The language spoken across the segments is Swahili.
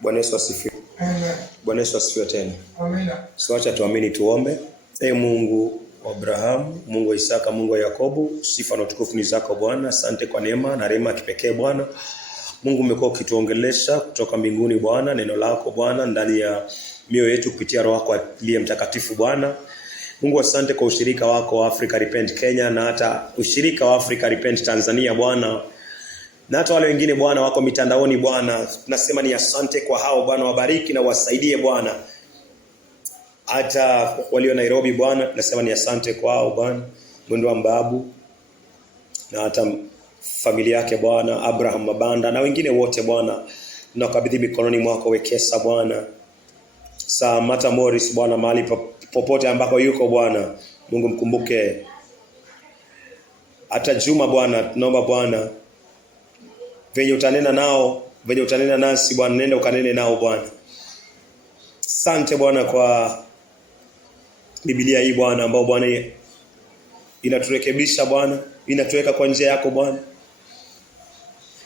Bwana Yesu asifiwe. Amen. Bwana Yesu asifiwe tena. Amina. So acha tuamini tuombe. Ee Mungu wa Abrahamu, Mungu wa Isaka, Mungu wa Yakobo, sifa na utukufu ni zako Bwana. Asante kwa neema na rehema kipekee Bwana. Mungu umekuwa ukituongelesha kutoka mbinguni Bwana, neno lako Bwana ndani ya mioyo yetu kupitia roho yako aliye mtakatifu Bwana. Mungu asante kwa ushirika wako wa Africa Repent Kenya na hata ushirika wa Africa Repent Tanzania Bwana. Na hata wale wengine Bwana wako mitandaoni Bwana, nasema ni asante kwa hao Bwana, wabariki na wasaidie Bwana. Hata walio Nairobi Bwana, nasema ni asante kwao Bwana, Mwendo wa Mbabu na hata familia yake Bwana, Abraham Mabanda na wengine wote Bwana, tunakabidhi mikononi mwako Wekesa Bwana. Samata Morris Bwana, mahali popote ambako yuko Bwana, Mungu mkumbuke. Hata Juma Bwana, tunaomba Bwana venye utanena nao, venye utanena nasi Bwana, nenda ukanene nao Bwana. Asante Bwana kwa Biblia hii Bwana, ambao Bwana inaturekebisha Bwana, inatuweka kwa njia yako Bwana.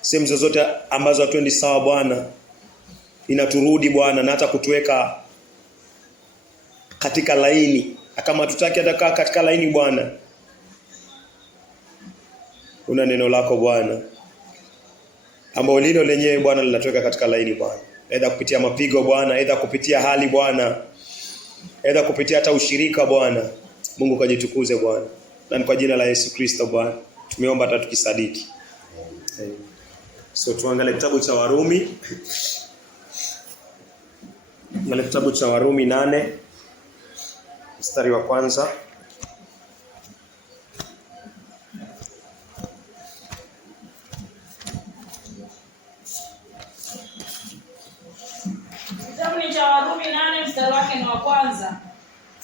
Sehemu zozote ambazo hatuendi sawa Bwana, inaturudi Bwana na hata kutuweka katika laini. Kama tutaki hata katika laini Bwana, una neno lako Bwana ambao lilo lenyewe Bwana linatuweka katika laini Bwana. Aidha kupitia mapigo Bwana, aidha kupitia hali Bwana, aidha kupitia hata ushirika Bwana. Mungu kajitukuze Bwana. Na ni kwa jina la Yesu Kristo Bwana tumeomba hata tukisadiki. So tuangalie kitabu cha Warumi. Angalia kitabu cha Warumi 8 mstari wa kwanza. Kitabu ni cha Warumi 8 mstari wake ni wa kwanza.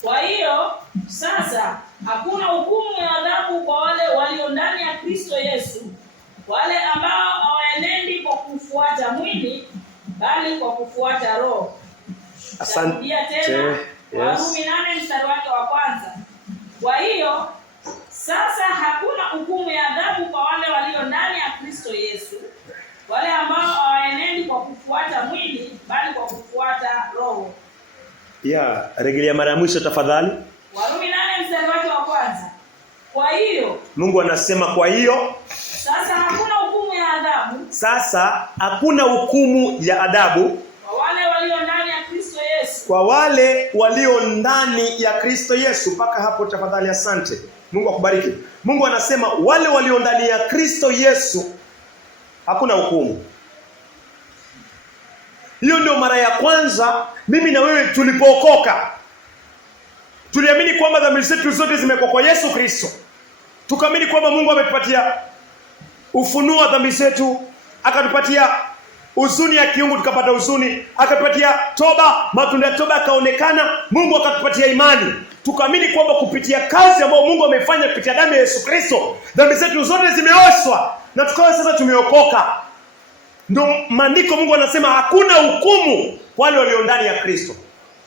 Kwa hiyo sasa hakuna hukumu ya adhabu kwa wale walio ndani ya Kristo Yesu, wale ambao hawaenendi kwa kufuata mwili bali kwa kufuata roho. Asante tena. Warumi 8 mstari wake wa kwanza. Kwa hiyo sasa hakuna hukumu ya adhabu kwa wale walio ndani ya Kristo Yesu, wale ambao hawaenendi kwa kufuata mwili bali kwa kufuata roho. Rejelea mara ya mwisho tafadhali. Warumi 8 mstari wake wa kwanza. Kwa hiyo Mungu anasema kwa hiyo sasa hakuna hukumu ya adhabu. Sasa hakuna hukumu ya adhabu kwa wale walio ndani ya Kristo Yesu. Kwa wale walio ndani ya Kristo Yesu. Paka hapo tafadhali, asante. Mungu akubariki. Mungu anasema wale walio ndani ya Kristo Yesu hakuna hukumu. Hiyo ndio mara ya kwanza mimi na wewe tulipookoka. Tuliamini kwamba dhambi zetu zote zimekuwa kwa Yesu Kristo. Tukaamini kwamba Mungu ametupatia ufunuo wa dhambi zetu, akatupatia huzuni ya kiungu tukapata huzuni, akatupatia toba, matunda ya toba yakaonekana, Mungu akatupatia imani. Tukaamini kwamba kupitia kazi ambayo Mungu amefanya kupitia damu ya Yesu Kristo, dhambi zetu zote zimeoshwa na tukawa sasa tumeokoka. Ndio maandiko Mungu anasema hakuna hukumu wale walio ndani ya Kristo.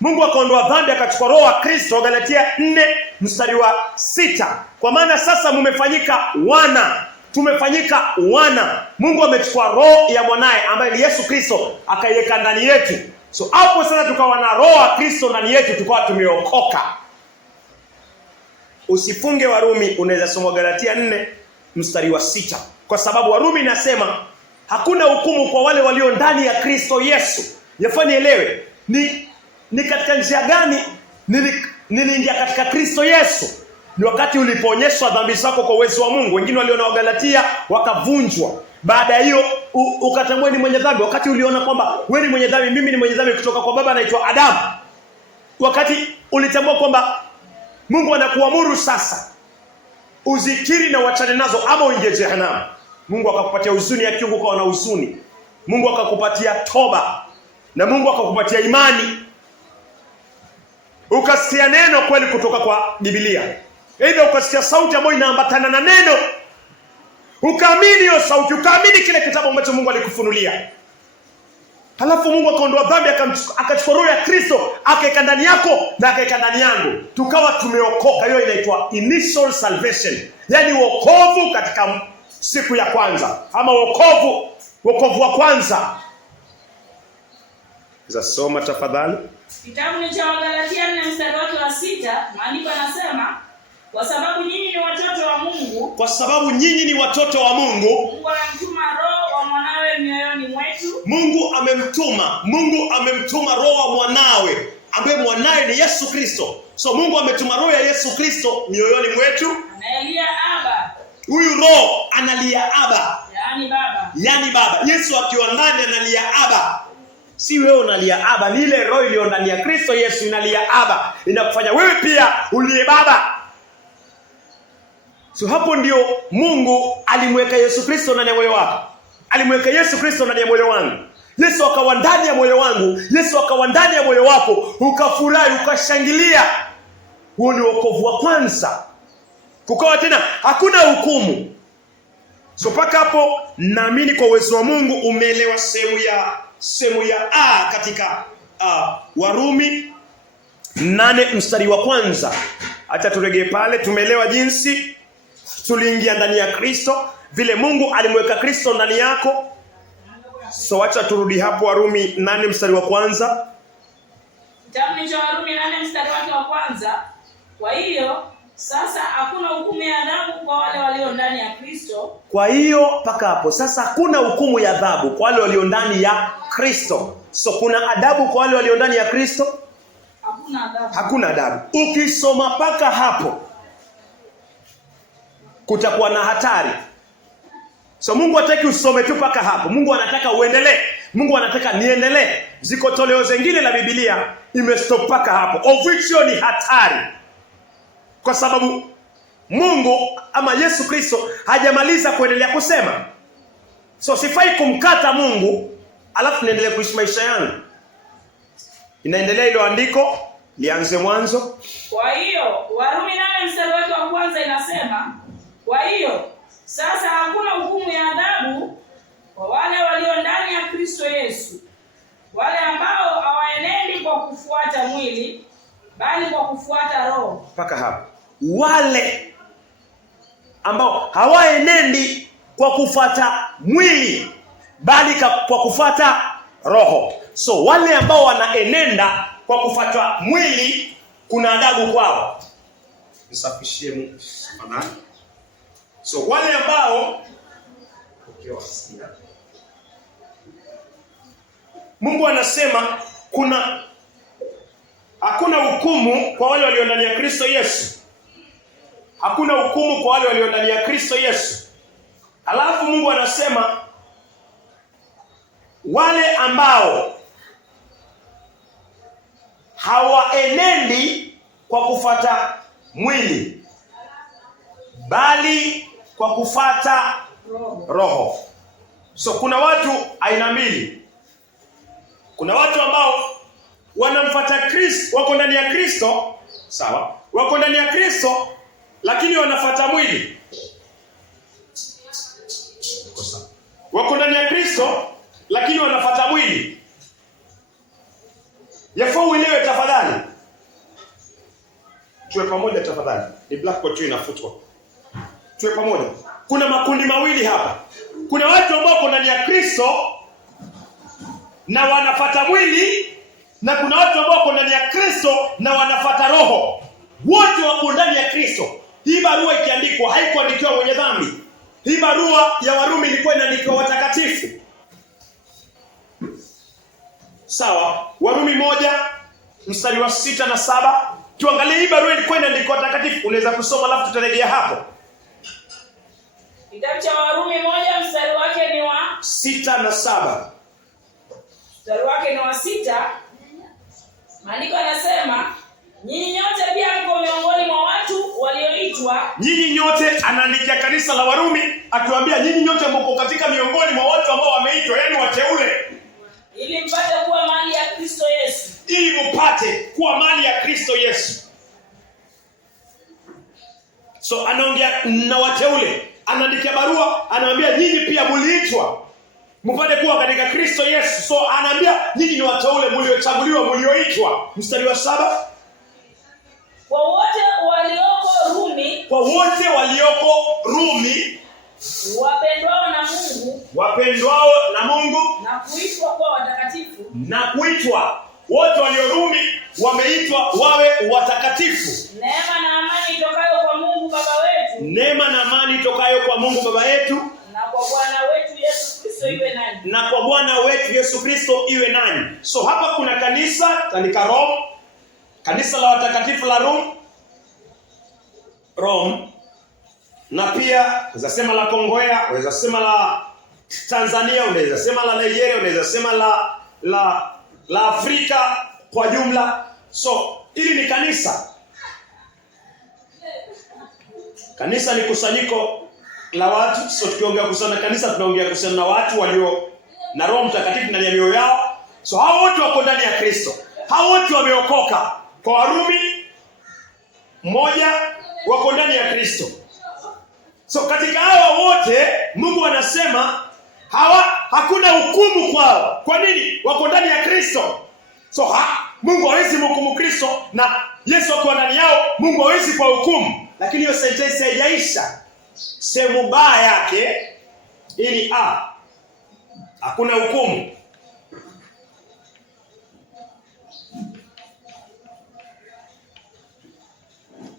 Mungu akaondoa dhambi akachukua roho wa Kristo, Galatia 4 mstari wa 6. Kwa maana sasa mmefanyika wana. Tumefanyika wana. Mungu amechukua roho ya mwanae ambaye ni Yesu Kristo akaiweka ndani yetu. So hapo sasa tukawa na roho wa Kristo ndani yetu, tukawa tumeokoka. Usifunge Warumi, unaweza soma Galatia 4 mstari wa 6. Kwa sababu Warumi inasema hakuna hukumu kwa wale walio ndani ya Kristo Yesu. Yafanye elewe ni katika njia gani niliingia katika Kristo Yesu. Ni wakati ulipoonyeshwa dhambi zako kwa uwezo wa Mungu. Wengine waliona wa Galatia wakavunjwa. Baada ya hiyo ukatambua ni mwenye dhambi. Wakati uliona kwamba wewe ni mwenye dhambi, mimi ni mwenye dhambi kutoka kwa baba anaitwa Adamu. Wakati ulitambua kwamba Mungu anakuamuru sasa uzikiri na uachane nazo ama uingie jehanamu. Mungu akakupatia huzuni ya kiungu kwa na huzuni. Mungu akakupatia toba na Mungu akakupatia imani. Ukasikia neno kweli kutoka kwa Biblia. Aidha ukasikia sauti ambayo inaambatana na neno. Ukaamini hiyo sauti, ukaamini kile kitabu ambacho Mungu alikufunulia. Halafu Mungu akaondoa dhambi, akachukua roho ya Kristo, akaeka ndani yako na akaeka ndani yangu. Tukawa tumeokoka. Hiyo inaitwa initial salvation. Yaani wokovu katika siku ya kwanza ama wokovu wa kwanza. Za soma tafadhali. Kitabu ni cha Wagalatia 4 mstari wake wa 6, maandiko yanasema, kwa sababu nyinyi ni watoto wa Mungu. Kwa sababu nyinyi ni watoto wa Mungu. Mungu amemtuma Roho wa mwanawe mioyoni mwetu. Mungu amemtuma Roho wa mwanawe, ambaye mwanawe ni Yesu Kristo. So Mungu ametuma Roho ya Yesu Kristo mioyoni mwetu. Analia Aba. Huyu Roho analia Aba. Yaani baba. Yesu akiwa ndani analia Aba. Si wewe unalia Aba, ni ile Roho iliyo ndani ya Kristo Yesu inalia Aba. Inakufanya wewe pia ulie baba. So hapo ndio Mungu alimweka Yesu Kristo ndani ya moyo wako. Alimweka Yesu Kristo ndani ya moyo wangu. Yesu akawa ndani ya moyo wangu. Yesu akawa ndani ya moyo wako. Ukafurahi, ukashangilia. Huo ni wokovu wa kwanza. Kukawa tena hakuna hukumu. So paka hapo naamini kwa uwezo wa Mungu umeelewa sehemu ya A katika Warumi 8 mstari wa kwanza. Acha turegee pale. Tumeelewa jinsi tuliingia ndani ya Kristo, vile Mungu alimweka Kristo ndani yako. So acha turudi hapo Warumi 8 mstari wa kwanza. Kitabu cha Warumi 8 mstari wake wa kwanza. Kwa hiyo sasa hakuna hukumu ya adhabu kwa wale walio ndani ya Kristo. Kwa hiyo paka hapo sasa hakuna hukumu ya adhabu kwa wale walio ndani ya Kristo. So kuna adabu kwa wale walio ndani ya Kristo? Hakuna adabu. Ukisoma paka hapo kutakuwa na hatari. So Mungu hataki usome tu paka hapo. Mungu anataka uendelee. Mungu anataka niendelee. Ziko toleo zingine la Biblia imestop paka hapo. Of which ni hatari. Kwa sababu Mungu ama Yesu Kristo hajamaliza kuendelea kusema. So sifai kumkata Mungu alafu niendelee kuishi maisha yangu. Inaendelea ile andiko lianze mwanzo. Kwa hiyo Warumi 8 mstari wake wa kwanza inasema, kwa hiyo sasa hakuna hukumu ya adhabu kwa wale walio ndani ya Kristo Yesu, wale ambao hawaenendi kwa kufuata mwili bali kwa kufuata Roho. Paka hapo. Wale ambao hawaenendi kwa kufuata mwili bali kwa kufuata Roho. So wale ambao wanaenenda kwa kufuata mwili kuna adabu kwao. Nisafishie Mungu fanani. So wale ambao Mungu anasema hakuna hukumu kwa wale walio ndani ya Kristo Yesu. Hakuna hukumu kwa wale walio ndani ya Kristo Yesu. Alafu Mungu anasema wale ambao hawaenendi kwa kufuata mwili bali kwa kufuata Roho. So kuna watu aina mbili. Kuna watu ambao wanamfuata Kristo, wako ndani ya Kristo, sawa? Wako ndani ya Kristo lakini wanafuata mwili. Wako ndani ya Kristo lakini wanafuata mwili. Yafaa uelewe tafadhali. Tuwe pamoja tafadhali. Ni blackboard tu inafutwa. Tuwe pamoja. Kuna makundi mawili hapa. Kuna watu ambao wako ndani ya Kristo na wanafuata mwili, na kuna watu ambao wako ndani ya Kristo na wanafuata Roho. Wote wako ndani ya Kristo. Hii barua ikiandikwa haikuandikiwa mwenye dhambi. Hii barua ya Warumi ilikuwa inaandikiwa watakatifu. Sawa? Warumi 1 mstari wa 6 na 7. Tuangalie hii barua ilikuwa inaandikwa watakatifu. Unaweza kusoma alafu tutarejea hapo. Kitabu cha Warumi 1 mstari wake ni wa 6 na 7. Mstari wake ni wa 6. Maandiko yanasema, nyinyi nyote pia mko miongoni mwa watu walioitwa. Nyinyi nyote, anaandikia kanisa la Warumi akiwaambia nyinyi nyote mko katika miongoni mwa watu ambao wameitwa, yani wateule, ili mpate kuwa mali ya Kristo Yesu. Ili mpate kuwa mali ya Kristo Yesu. So anaongea na wateule, anaandikia barua, anawaambia nyinyi pia mliitwa mpate kuwa katika Kristo Yesu. So anaambia nyinyi ni wateule, mliochaguliwa, mlioitwa. Mstari wa 7. Kwa wote walioko Rumi, kwa wote walioko Rumi, wapendwao na Mungu na kuitwa kuwa watakatifu. Na kuitwa, wote waliorumi wameitwa wawe watakatifu. Neema na amani itokayo kwa Mungu Baba wetu. Neema na amani itokayo kwa Mungu Baba yetu. Na kwa Bwana wetu Yesu Kristo iwe nanyi. Na kwa Bwana wetu Yesu Kristo iwe nanyi. So hapa kuna kanisa, katika Rome, kanisa la watakatifu la Rome. Na pia unaweza sema la Kongowea, unaweza sema la Tanzania, unaweza sema la Nigeria, unaweza sema la Afrika kwa jumla. So hili ni kanisa. Kanisa ni kusanyiko la watu. So tukiongea kuhusiana na kanisa, tunaongea kuhusiana na watu walio na Roho Mtakatifu ndani ya mioyo yao. So hao wote wako ndani ya Kristo. Hao wote wameokoka. Kwa Warumi 1 wako ndani ya Kristo. So katika hawa wote Mungu anasema hakuna hukumu kwao. Kwa nini? Wako ndani ya Kristo. So Mungu hawezi mhukumu Kristo, na Yesu akiwa ndani yao Mungu hawezi kwa hukumu. Lakini hiyo sentence haijaisha. Sehemu baya yake ili hakuna hukumu.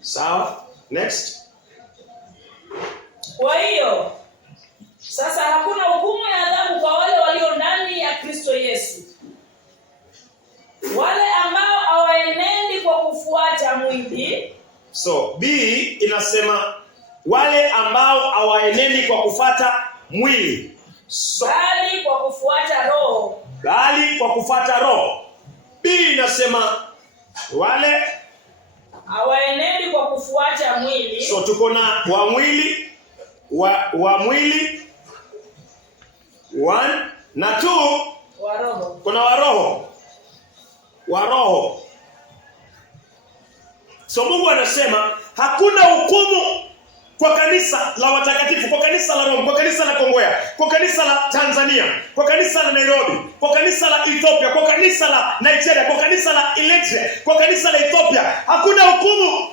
Sawa? Next. Kwa hiyo sasa hakuna hukumu ya adhabu kwa wale walio ndani ya Kristo Yesu, wale ambao hawaenendi kwa kufuata mwili. So B inasema wale ambao hawaenendi kwa kufuata mwili, bali kwa kufuata Roho. Bali kwa kufuata Roho. B inasema wale hawaenendi kwa kufuata mwili. So tuko na wa mwili, wa mwili 1 na 2 wa roho. Kuna wa roho. So Mungu anasema hakuna hukumu kwa kanisa la watakatifu, kwa kanisa la Rome, kwa kanisa la Kongowea, kwa kanisa la Tanzania, kwa kanisa la Nairobi, kwa kanisa la Ethiopia, kwa kanisa la Nigeria, kwa kanisa la Eritrea, kwa kanisa la Ethiopia. Hakuna hukumu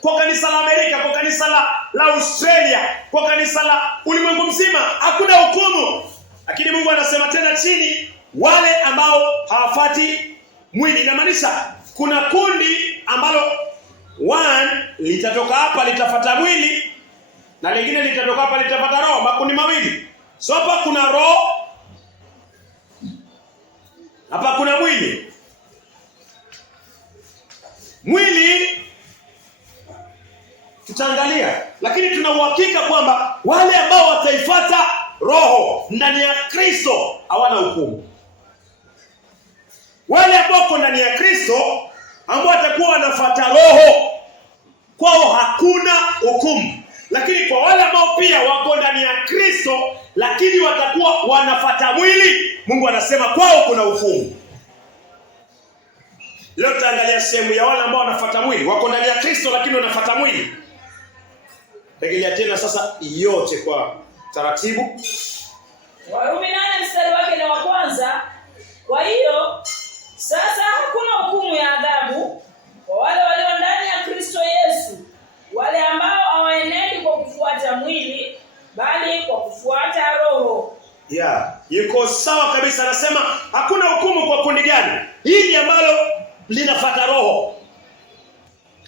kwa kanisa la Amerika, kwa kanisa la Australia, kwa kanisa la ulimwengu mzima. Hakuna hukumu. Lakini Mungu anasema tena chini, wale ambao hawafati mwili. Inamaanisha kuna kundi ambalo 1 litatoka hapa litafuata mwili, na lingine litatoka hapa litafuata roho. Makundi mawili. So hapa kuna roho, hapa kuna mwili. Mwili tutaangalia, lakini tuna uhakika kwamba wale ambao wataifuata roho ndani ya Kristo hawana hukumu. Wale ambao wako ndani ya Kristo ambao watakuwa wanafuata roho, kwao hakuna hukumu. Lakini kwa wale ambao pia wako ndani ya Kristo lakini watakuwa wanafuata mwili, Mungu anasema kwao kuna hukumu. Leo tutaangalia sehemu ya wale ambao wanafuata mwili, wako ndani ya Kristo lakini wanafuata mwili. Rejelea tena sasa yote kwa taratibu. Warumi 8 mstari wake ni wa kwanza. Kwa hiyo sasa hakuna hukumu ya adhabu kwa wale walio ndani ya Kristo Yesu, wale ambao hawaenendi kwa kufuata mwili, bali kwa kufuata roho. Yuko sawa kabisa. Anasema hakuna hukumu kwa kundi gani? Hili ambalo linafuata roho.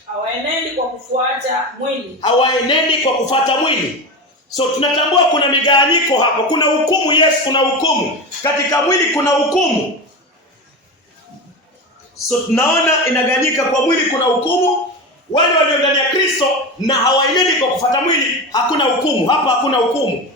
Hawaenendi kwa kufuata mwili. Hawaenendi kwa kufuata mwili. So tunatambua kuna migawanyiko hapo. Kuna hukumu, yes, kuna hukumu. Katika mwili kuna hukumu. So tunaona inagawanyika, kwa mwili kuna hukumu. Wale walio ndani ya Kristo na hawaenendi kwa kufuata mwili, hakuna hukumu. Hapa hakuna hukumu.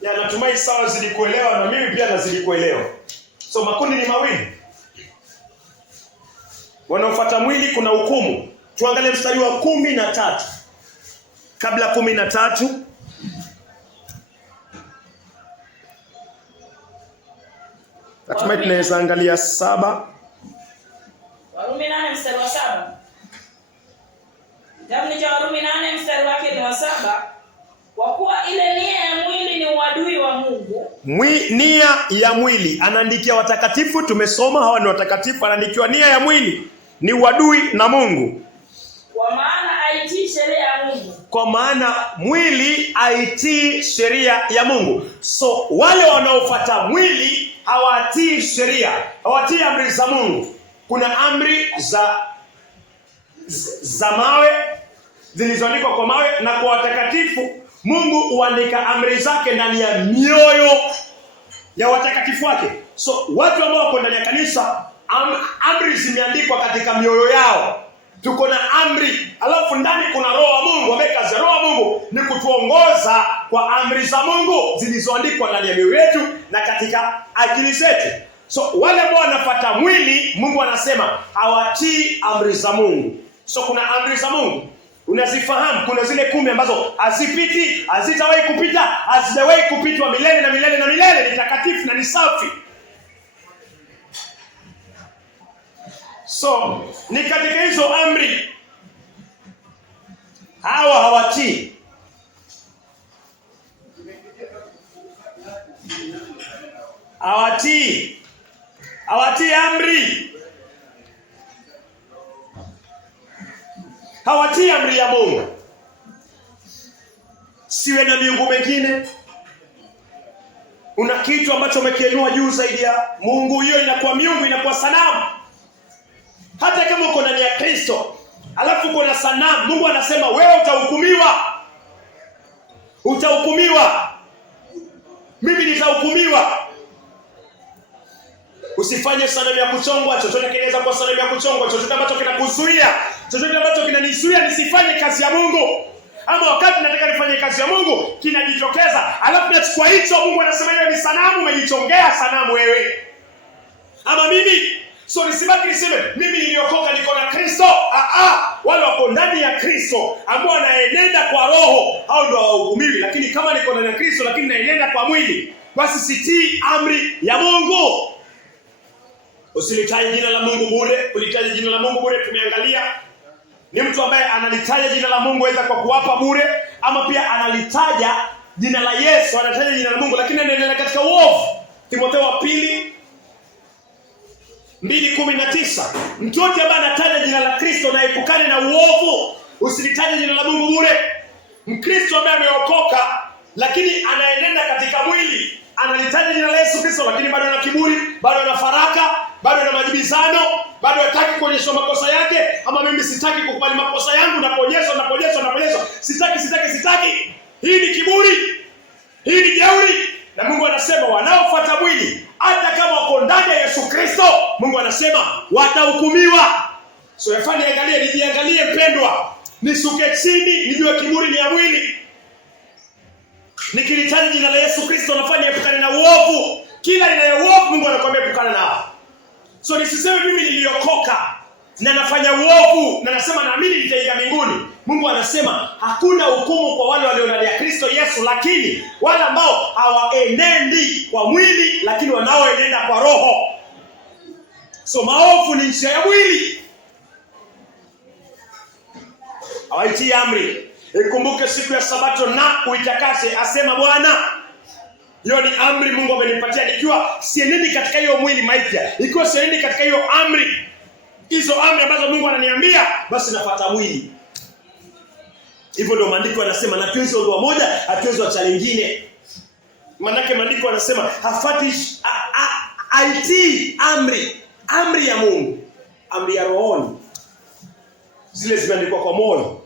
Natumai sawa zilikuelewa, na mimi pia nazidi kuelewa. So makundi ni mawili. Wanaofuata mwili kuna hukumu. Tuangalie mstari wa 13. Kabla 13. Natumai tunaweza angalia 7. Warumi 8 mstari wa 7. Kitabu cha Warumi 8 mstari wake ni wa 7. Kwa kuwa ile nia ya mwili ni uadui wa Mungu. Nia ya mwili. Anaandikia watakatifu, tumesoma hawa ni watakatifu, anaandikiwa nia ya mwili. ni uadui na Mungu. Kwa maana haitii sheria ya Mungu. Kwa maana mwili haitii sheria ya Mungu. So wale wanaofuata mwili hawatii sheria, hawatii amri za Mungu. Kuna amri za mawe zilizoandikwa kwa mawe, na kwa watakatifu Mungu huandika amri zake ndani ya mioyo ya watakatifu wake. So watu ambao wako ndani ya kanisa, amri zimeandikwa katika mioyo yao. Tuko na amri, alafu ndani kuna roho wa Mungu. Amekaza roho wa Mungu ni kutuongoza kwa amri za Mungu zilizoandikwa ndani ya mioyo yetu na katika akili zetu. So wale ambao wanafuata mwili, Mungu anasema hawatii amri za Mungu. So kuna amri za Mungu unazifahamu, kuna zile 10 ambazo hazipiti, hazitawahi kupita, hazijawahi kupitwa milele na milele na milele, ni takatifu na ni safi. So ni katika hizo amri hawa hawatii. Hawatii amri. Hawatii amri ya Mungu. Siwe na miungu mengine. Una kitu ambacho umekiinua juu zaidi ya Mungu, hiyo inakuwa miungu, inakuwa sanamu. Hata kama uko ndani ya Kristo, alafu uko na sanamu, Mungu anasema wewe utahukumiwa. Utahukumiwa. Mimi nitahukumiwa. Usifanye sanamu ya kuchongwa. Chochote kinaweza kuwa sanamu ya kuchongwa. Chochote ambacho kinakuzuia, chochote ambacho kinanizuia nisifanye kazi ya Mungu, ama wakati nataka nifanye kazi ya Mungu kinajitokeza, alafu nachukua hicho, Mungu anasema hiyo ni sanamu, umejichongea sanamu wewe. Ama mimi, so nisibaki niseme mimi niliokoka niko na Kristo. Wale wako ndani ya Kristo ambao wanaenenda kwa roho, hao ndio wahukumiwi. Lakini kama niko ndani ya Kristo lakini naenenda kwa mwili, basi sitii amri ya Mungu. Usilitaje jina la Mungu bure. Ulitaje jina la Mungu bure, tumeangalia ni mtu ambaye analitaja jina la Mungu aidha kwa kuwapa bure, ama pia analitaja jina la Yesu, anataja jina la Mungu lakini anaendelea katika uovu. Timotheo wa pili 2:19, mtu yote ambaye anataja jina la Kristo na epukane na uovu. Usilitaje jina la Mungu bure. Mkristo ambaye ameokoka lakini anaenenda katika mwili, analitaja jina la Yesu Kristo lakini bado ana kiburi, bado ana faraka, bado ana majibizano, bado hataki kuonyesha makosa yake, ama mimi sitaki kukubali makosa yangu, naponyesha, sitaki. Hii ni kiburi. Hii ni jeuri. Na Mungu anasema wanaofuata mwili, hata kama wako ndani ya Yesu Kristo, Mungu anasema watahukumiwa. So yafanye nijiangalie mpendwa. Nisuke chini, nijue kiburi ni ya mwili. Nikilitaja jina la Yesu Kristo nafanya epukane na uovu. Kila ina uovu Mungu anakuambia epukana nao. So nisiseme mimi niliokoka na nafanya uovu na nasema naamini nitaingia mbinguni. Mungu anasema hakuna hukumu kwa wale walio ndani ya Kristo Yesu, lakini wale ambao hawaenendi kwa mwili lakini wanaoenenda kwa roho. So maovu ni njia ya mwili. Hawaitii amri. Ikumbuke siku ya Sabato na uitakase, asema Bwana. Hiyo ni amri Mungu amenipatia. Nikiwa sienendi katika hiyo mwili maiti, ikiwa sienendi katika hiyo amri, hizo amri ambazo Mungu ananiambia, basi napata mwili. Hivyo ndio maandiko yanasema, na tuweze ndoa moja, hatuwezi acha lingine. Maana maandiko yanasema hafati aitii amri ya Mungu, amri ya rohoni. Zile zimeandikwa kwa moyo.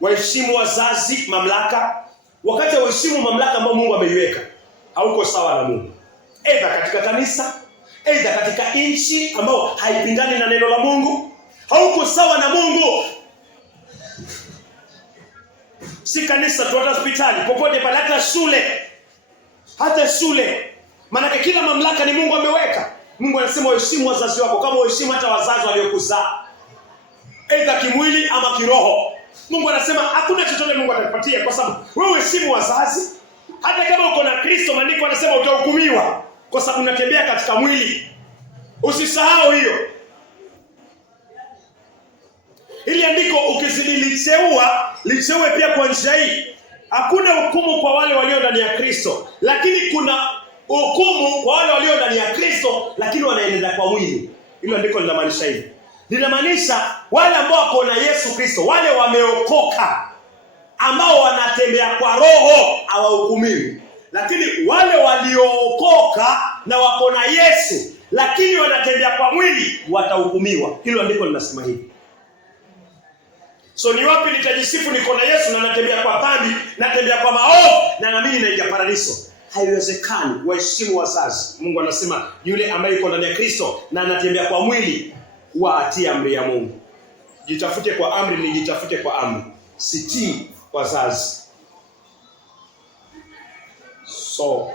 Waheshimu wazazi, mamlaka. Wakati waheshimu mamlaka ambayo Mungu ameiweka, hauko sawa na Mungu. Aidha katika kanisa, aidha katika nchi ambayo haipingani na neno la Mungu, hauko sawa na Mungu. Si kanisa tu, hata hospitali, popote pale, hata shule. Maana kila mamlaka ni Mungu ameweka. Mungu anasema waheshimu wazazi wako kama waheshimu hata wazazi waliokuzaa, aidha kimwili ama kiroho. Mungu anasema hakuna chochote Mungu atakupatia kwa sababu wewe heshimu wazazi. Hata kama uko na Kristo, maandiko anasema utahukumiwa kwa sababu unatembea katika mwili. Usisahau hiyo. Ili andiko licheue pia kwa njia hii. Hakuna hukumu kwa wale walio ndani ya Kristo, lakini kuna hukumu kwa wale walio ndani ya Kristo lakini wanaendelea kwa mwili. Hilo andiko linamaanisha hivi. Linamaanisha wale ambao wako na Yesu Kristo, wale wameokoka, ambao wanatembea kwa roho hawahukumiwi. Lakini wale waliookoka na wako na Yesu lakini wanatembea kwa mwili watahukumiwa. Hilo andiko linasema hivi. So ni wapi nitajisifu niko na Yesu na natembea kwa dhambi, natembea kwa maovu na naamini naingia paradiso? Haiwezekani. Waheshimu wazazi. Mungu anasema yule ambaye yuko ndani ya Kristo na anatembea kwa mwili waatie amri ya Mungu. Jitafute kwa amri, nijitafute kwa amri. Sitii wazazi. So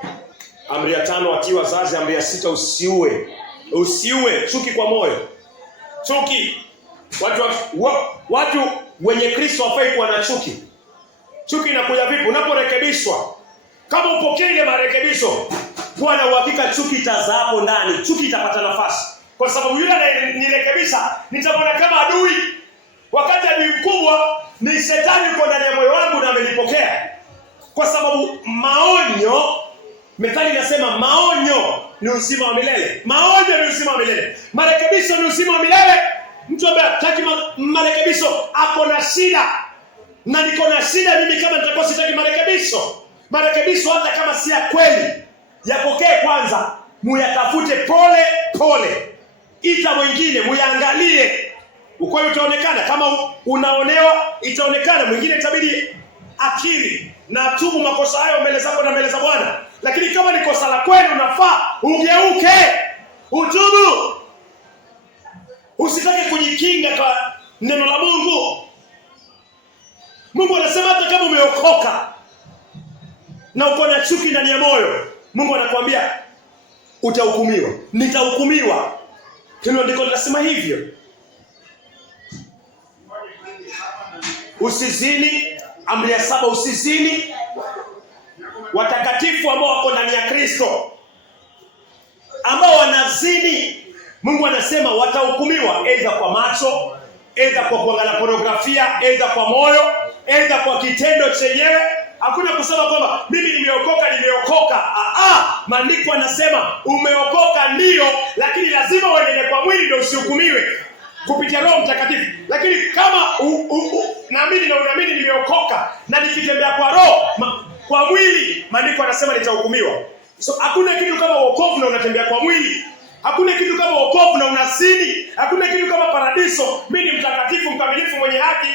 amri ya 5 watii wazazi. Amri ya 6 usiue. Usiue. Chuki kwa moyo. Chuki. Watu wenye Kristo hawafai kuwa na chuki. Chuki inakuja vipi? Unaporekebishwa. Kama upokee ile marekebisho, kuwa na uhakika chuki itazaa hapo ndani. Chuki itapata nafasi. Kwa sababu yule anayenirekebisha nitamwona kama adui. Wakati adui mkubwa ni shetani yuko ndani ya moyo wangu na amenipokea. Kwa sababu maonyo, Methali inasema maonyo ni uzima wa milele. Maonyo ni uzima wa milele. Marekebisho ni uzima wa milele. Mtu ambaye hataki marekebisho ako na shida. Na niko na shida mimi kama nitakuwa sitaki marekebisho. Marekebisho hata kama si ya kweli, yapokee kwanza, muyatafute pole pole. Ita mwingine, muyaangalie. Ukweli utaonekana. Kama unaonewa itaonekana. Mwingine itabidi akiri na atubu makosa hayo mbele zako na mbele za Bwana. Lakini kama ni kosa la kweli, unafaa ugeuke, utubu. Usitake kujikinga kwa neno la Mungu. Mungu anasema hata kama umeokoka na uko na chuki ndani ya moyo, Mungu anakuambia utahukumiwa. Nitahukumiwa. Hilo ndiko linasema hivyo. Usizini. Amri ya 7 usizini. Watakatifu ambao wako ndani ya Kristo ambao wanazini, Mungu anasema watahukumiwa, aidha kwa macho, aidha kwa kuangalia pornografia, aidha kwa moyo, aidha kwa kitendo chenyewe. Hakuna kusema kwamba mimi nimeokoka. Maandiko yanasema umeokoka ndio, lakini lazima uendelee kwa mwili ndio usihukumiwe kupitia Roho Mtakatifu. Lakini kama naamini na unaamini nimeokoka na nikitembea kwa roho kwa mwili, maandiko yanasema nitahukumiwa. So hakuna kitu kama wokovu na unatembea kwa mwili. Hakuna kitu kama wokovu na unasini. Hakuna kitu kama paradiso. Mimi ni mtakatifu mkamilifu mwenye haki,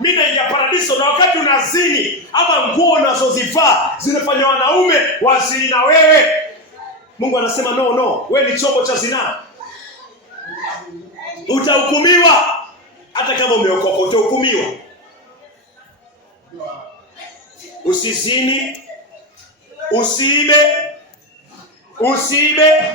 mimi naingia paradiso. Na wakati unazini ama nguo unazozivaa zinafanya wanaume wazini na wewe, Mungu anasema no, wewe ni chombo cha zinaa. Utahukumiwa. Hata kama umeokoka utahukumiwa. Usizini, usiibe.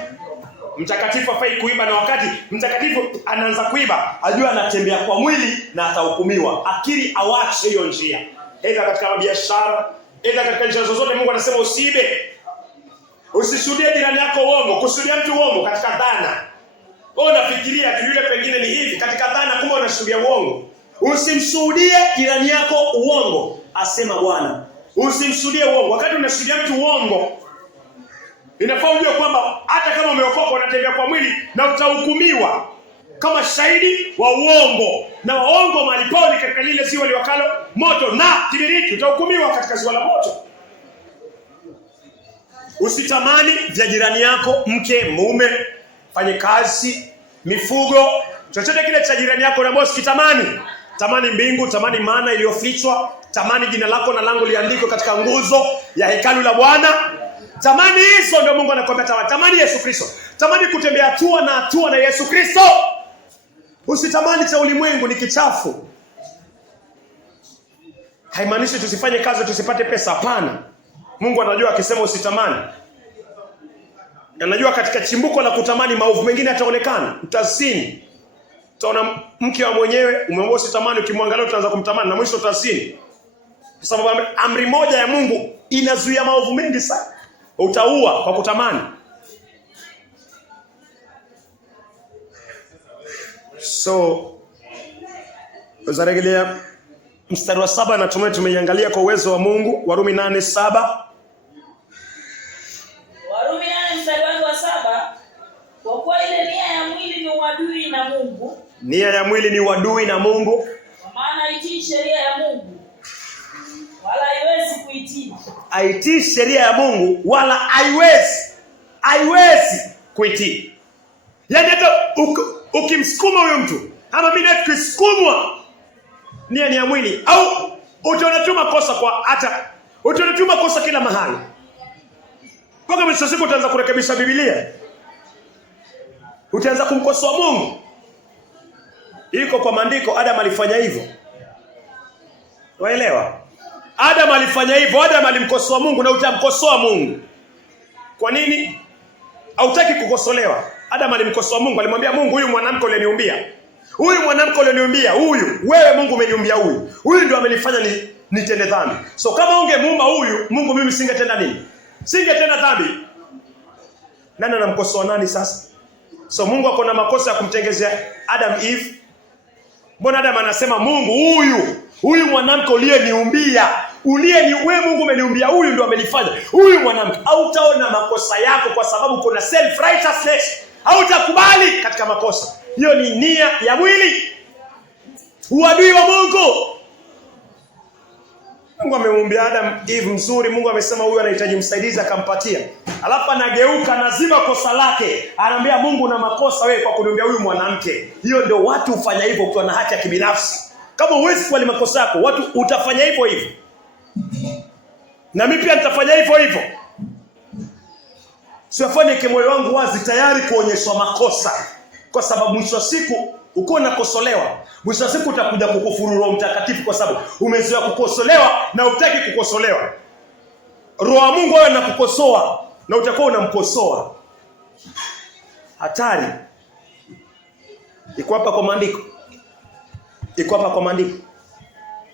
Mtakatifu hafai kuiba, na wakati mtakatifu anaanza kuiba, ajua anatembea kwa mwili na atahukumiwa. Akili awache hiyo njia. Aidha katika biashara, aidha katika njia zozote, Mungu anasema usiibe. Usishuhudie jirani yako uongo. Kushuhudia mtu uongo katika dhana. Wewe unafikiria yule pengine ni hivi, katika dhana kumbe unashuhudia uongo. Usimshuhudie jirani yako uongo, asema Bwana. Usimshuhudie uongo. Wakati unashuhudia mtu uongo, inafaa ujue kwamba hata kama umeokoka unatembea kwa mwili na utahukumiwa kama shahidi wa uongo. Na waongo mahali pao ni katika lile ziwa liwakalo moto na kibiriti. Utahukumiwa katika ziwa la moto. Usitamani vya jirani yako, mke, mume, fanye kazi, mifugo, chochote kile cha jirani yako na bosi kitamani. Tamani mbingu, tamani maana iliyofichwa, tamani jina lako na lango liandikwe katika nguzo ya hekalu la Bwana. Tamani hizo ndio Mungu anakuambia tamani. Tamani Yesu Kristo. Tamani kutembea hatua na Yesu Kristo. Usitamani cha ulimwengu, ni kichafu. Haimaanishi tusifanye kazi tusipate pesa, hapana. Mungu anajua akisema usitamani. Anajua katika chimbuko la kutamani maovu mengine yataonekana. Utazini. Utaona mke wa mwenyewe umeomba usitamani, ukimwangalia utaanza kumtamani na mwisho utazini. Kwa sababu amri moja ya Mungu inazuia maovu mengi sana. Utaua kwa kutamani. So uzarejelea mstari wa 7 na tumeiangalia kwa uwezo wa Mungu. Warumi 8:7. Warumi 8 mstari wa 7. Kwa kuwa ile nia ya mwili ni uadui na Mungu, Nia ya mwili ni uadui na Mungu. Kwa maana haitii sheria ya Mungu wala haiwezi kuitii. Haitii sheria ya Mungu wala haiwezi kuitii. Yaani hata ukimsukuma huyo mtu, ama mimi nikisukumwa nia ya mwili, au utaonatuma kosa kwa hata utaonatuma kosa kila mahali. Mpaka mwisho siku utaanza kurekebisha Biblia. Utaanza kumkosoa Mungu. Iko kwa maandiko, Adam alifanya hivyo. Waelewa? Adam alifanya hivyo, Adam alimkosoa Mungu na utamkosoa Mungu. Kwa nini? Hautaki kukosolewa. Adam alimkosoa Mungu, alimwambia Mungu, huyu mwanamke uliniumbia. Huyu mwanamke uliniumbia, huyu wewe Mungu umeniumbia huyu. Huyu ndio amenifanya nitende dhambi. So kama ungemuumba huyu, Mungu mimi singetenda nini? Singetenda dhambi. Nani anamkosoa nani sasa? So Mungu ako na makosa ya kumtengezea Adam Eve. Mbona Adam anasema Mungu huyu mwanamke uliyeniumbia, wewe Mungu umeniumbia, huyu ndio amenifanya huyu mwanamke. Au utaona makosa yako kwa sababu kuna self righteousness. Au utakubali katika makosa. Hiyo ni nia ya mwili. Uadui wa Mungu. Mungu amemuumbia Adam Eve mzuri. Mungu amesema huyu anahitaji msaidizi, akampatia. Alafu anageuka, nazima kosa lake. Anamwambia Mungu una makosa wewe kwa kuniumbia huyu mwanamke. Hiyo ndio watu hufanya hivyo ukiwa na haki ya kibinafsi. Kama huwezi kubali makosa yako, watu utafanya hivyo hivyo. Na mimi pia nitafanya hivyo hivyo. Siwafanye kwa moyo wangu wazi tayari kuonyeshwa makosa. Kwa sababu mwisho wa siku uko unakosolewa. Mwisho wa siku utakuja kukufuru Roho Mtakatifu kwa sababu umezoea kukosolewa na hutaki kukosolewa. Roho wa Mungu wewe anakukosoa na utakuwa unamkosoa. Hatari. Iko hapa kwa maandiko. Iko hapa kwa maandiko.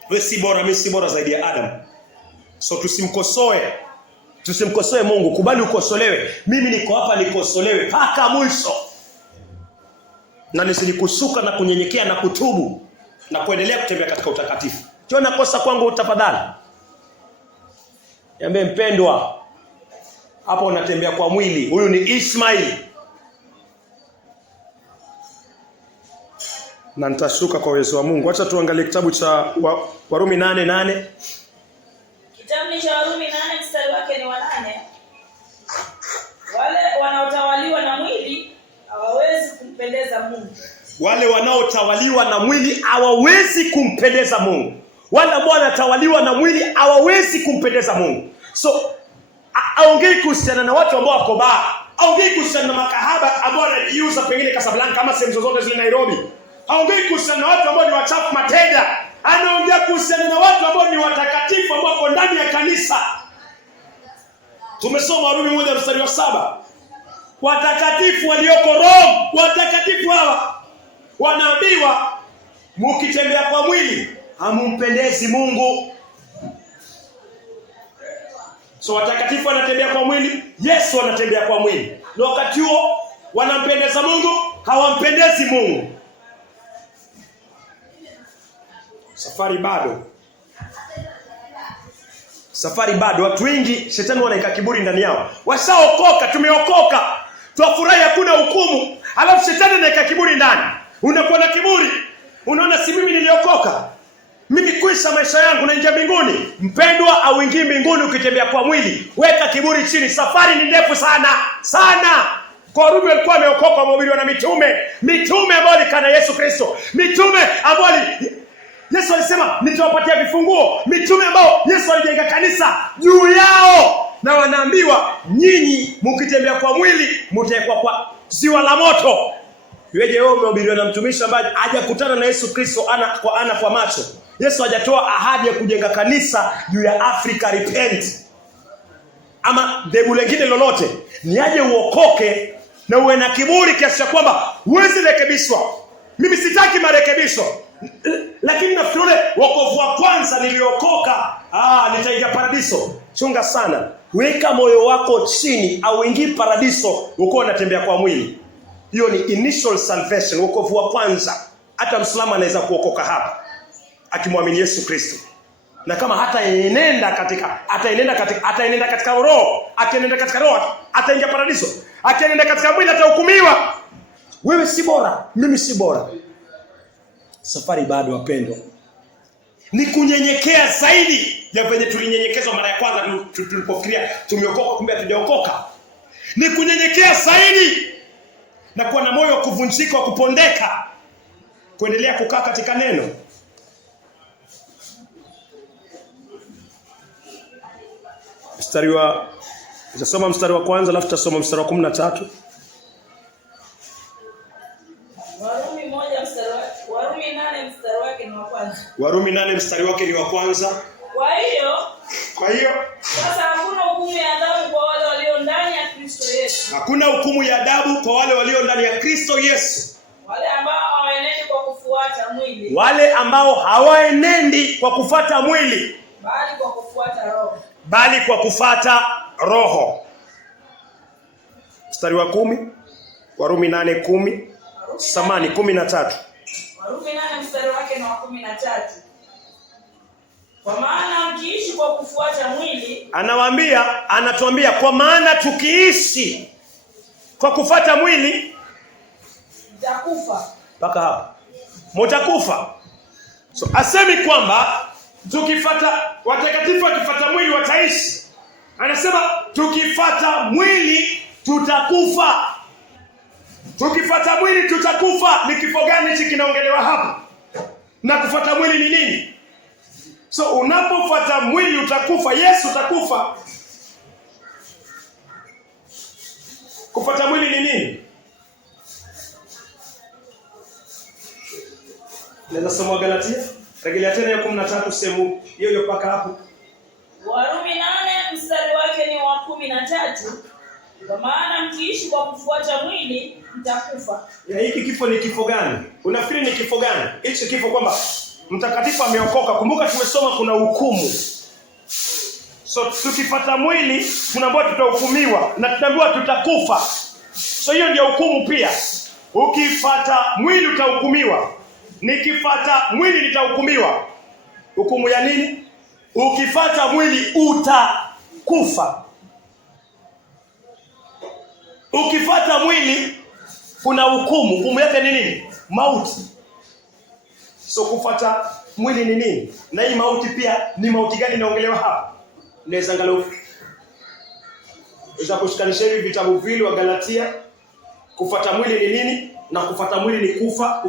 Wewe si bora, mimi si bora zaidi ya Adam. So tusimkosoe. Tusimkosoe Mungu, kubali ukosolewe. Mimi niko hapa nikosolewe mpaka mwisho. Na nisikusuka na kunyenyekea na kutubu na kuendelea kutembea katika utakatifu. Ukiona kosa kwangu tafadhali niambie mpendwa. Hapo unatembea kwa mwili. Huyu ni Ishmael. Na nitashuka kwa uwezo wa Mungu. Acha tuangalie kitabu cha Warumi 8:8. Kitabu cha Warumi 8 mstari wake ni wa 8. Wale wanaotawaliwa na mwili hawawezi kumpendeza Mungu. Wale wanaotawaliwa na mwili hawawezi kumpendeza Mungu. Wale ambao wanatawaliwa na mwili hawawezi kumpendeza Mungu. So aongei kuhusiana na watu ambao wako baa. Aongei kuhusiana na makahaba ambao wanajiuza pengine Casablanca kama sehemu zozote zile Nairobi. Aongei kuhusiana na watu ambao ni wachafu matega. Anaongea kuhusiana na watu ambao ni watakatifu ambao wako ndani ya kanisa. Tumesoma Warumi 1 mstari wa 7. Watakatifu walioko Rome, watakatifu hawa wanaambiwa mkitembea kwa mwili hamumpendezi Mungu. So watakatifu wanatembea kwa mwili, Yesu anatembea kwa mwili. Na wakati huo wanampendeza Mungu, hawampendezi Mungu. Safari bado. Watu wengi shetani wanaika kiburi ndani yao. Washaokoka, tumeokoka. Tuafurahi hakuna hukumu. Alafu shetani anaika kiburi ndani. Unakuwa na kiburi. Unaona si mimi niliokoka. Mimi kuisha maisha yangu naingia mbinguni. Mpendwa, au ingii mbinguni ukitembea kwa mwili. Weka kiburi chini. Safari ni ndefu sana. Sana. Kwa Warumi walikuwa wameokoka, wamehubiriwa na mitume ambao walikana Yesu Kristo. Mitume ambao Yesu alisema nitawapatia vifunguo. Mitume ambao Yesu alijenga kanisa juu yao. Na wanaambiwa nyinyi mkitembea kwa mwili mtaekwa kwa ziwa la moto. Wewe umehubiriwa na mtumishi ambaye hajakutana na Yesu Kristo ana kwa macho. Yesu hajatoa ahadi ya kujenga kanisa juu ya Africa repent. Ama dhehebu lingine lolote. Ni aje uokoke na uwe na kiburi kiasi cha kwamba huwezi rekebishwa. Mimi sitaki marekebisho. Lakini nafikiri wokovu wa kwanza niliokoka, nitaingia paradiso. Chunga sana. Weka moyo wako chini au ingie paradiso uko unatembea kwa mwili. Hiyo ni initial salvation, wokovu wa kwanza. Hata Muislamu anaweza kuokoka hapa akimwamini Yesu Kristo. Na kama ataenenda katika roho, akienenda katika roho ataingia paradiso. Akienenda katika mwili atahukumiwa. Wewe si bora, mimi si bora. Safari bado wapendwa. Ni kunyenyekea zaidi ya venye tulinyenyekezwa mara ya kwanza tulipofikiria tumeokoka, kumbe hatujaokoka. Ni kunyenyekea zaidi na kuwa na moyo wa kuvunjika, wa kupondeka, kuendelea kukaa katika neno. Tutasoma mstari wa kwanza alafu tutasoma mstari wa 13. Warumi 8 mstari wake ni wa kwanza. Kwa hiyo sasa hakuna hukumu ya adhabu kwa wale walio ndani ya Kristo Yesu. Hakuna hukumu ya adhabu kwa wale walio ndani ya Kristo Yesu. Wale ambao hawaenendi kwa kufuata mwili. Wale ambao hawaenendi kwa kufuata mwili, bali kwa kufuata roho. Bali kwa kufuata roho. Mstari wa 10. Warumi 8:10. Samani 13. Warumi 8 mstari wake ni wa 13. Kwa maana mkiishi kwa kufuata mwili, anatuambia kwa maana tukiishi kwa kufuata mwili mtakufa. Mpaka hapa mtakufa. So asemi kwamba tukifuata, watakatifu wakifuata mwili wataishi. Anasema tukifuata mwili tutakufa. Tukifuata mwili tutakufa. Ni kifo gani hichi kinaongelewa hapa? Na kufuata mwili ni nini? So unapofuata mwili utakufa. Yesu utakufa. Kufuata mwili ni nini? Naweza soma Galatia. Rejelea tena ya 13 sehemu hiyo mpaka hapo. Warumi 8 mstari wake ni wa 13. Kwa maana mkiishi kwa kufuata mwili mtakufa. Ya hiki kifo ni kifo gani? Unafikiri ni kifo gani? Hichi kifo kwamba mtakatifu ameokoka. Kumbuka tumesoma kuna hukumu. So tukifuata mwili tunaambiwa tutahukumiwa na tunaambiwa tutakufa. So hiyo ndio hukumu pia. Ukifuata mwili utahukumiwa. Nikifuata mwili nitahukumiwa. Hukumu ya nini? Ukifuata mwili utakufa. Ukifuata mwili kuna hukumu. Hukumu yake ni nini? Mauti. So kufuata mwili ni nini? Na hii mauti pia ni mauti gani inaongelewa hapa? Naweza angalau kushikanisha hivi vitabu vile wa Galatia. Kufuata mwili ni nini? Na kufuata mwili ni kufa.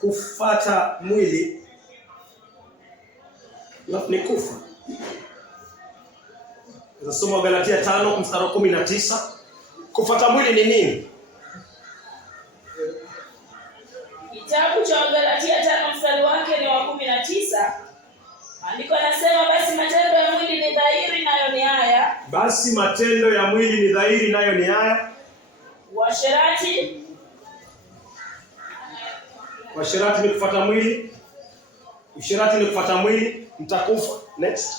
Kufuata mwili ni kufa. Nasoma Galatia 5 mstari wa 19. Kufuata mwili ni nini? Kitabu cha Galatia 5 mstari wake ni wa 19. Andiko nasema basi matendo ya mwili ni dhahiri nayo ni haya. Basi matendo ya mwili ni dhahiri nayo ni haya. Uasherati ni kufuata mwili. Uasherati ni kufuata mwili, mtakufa. Next.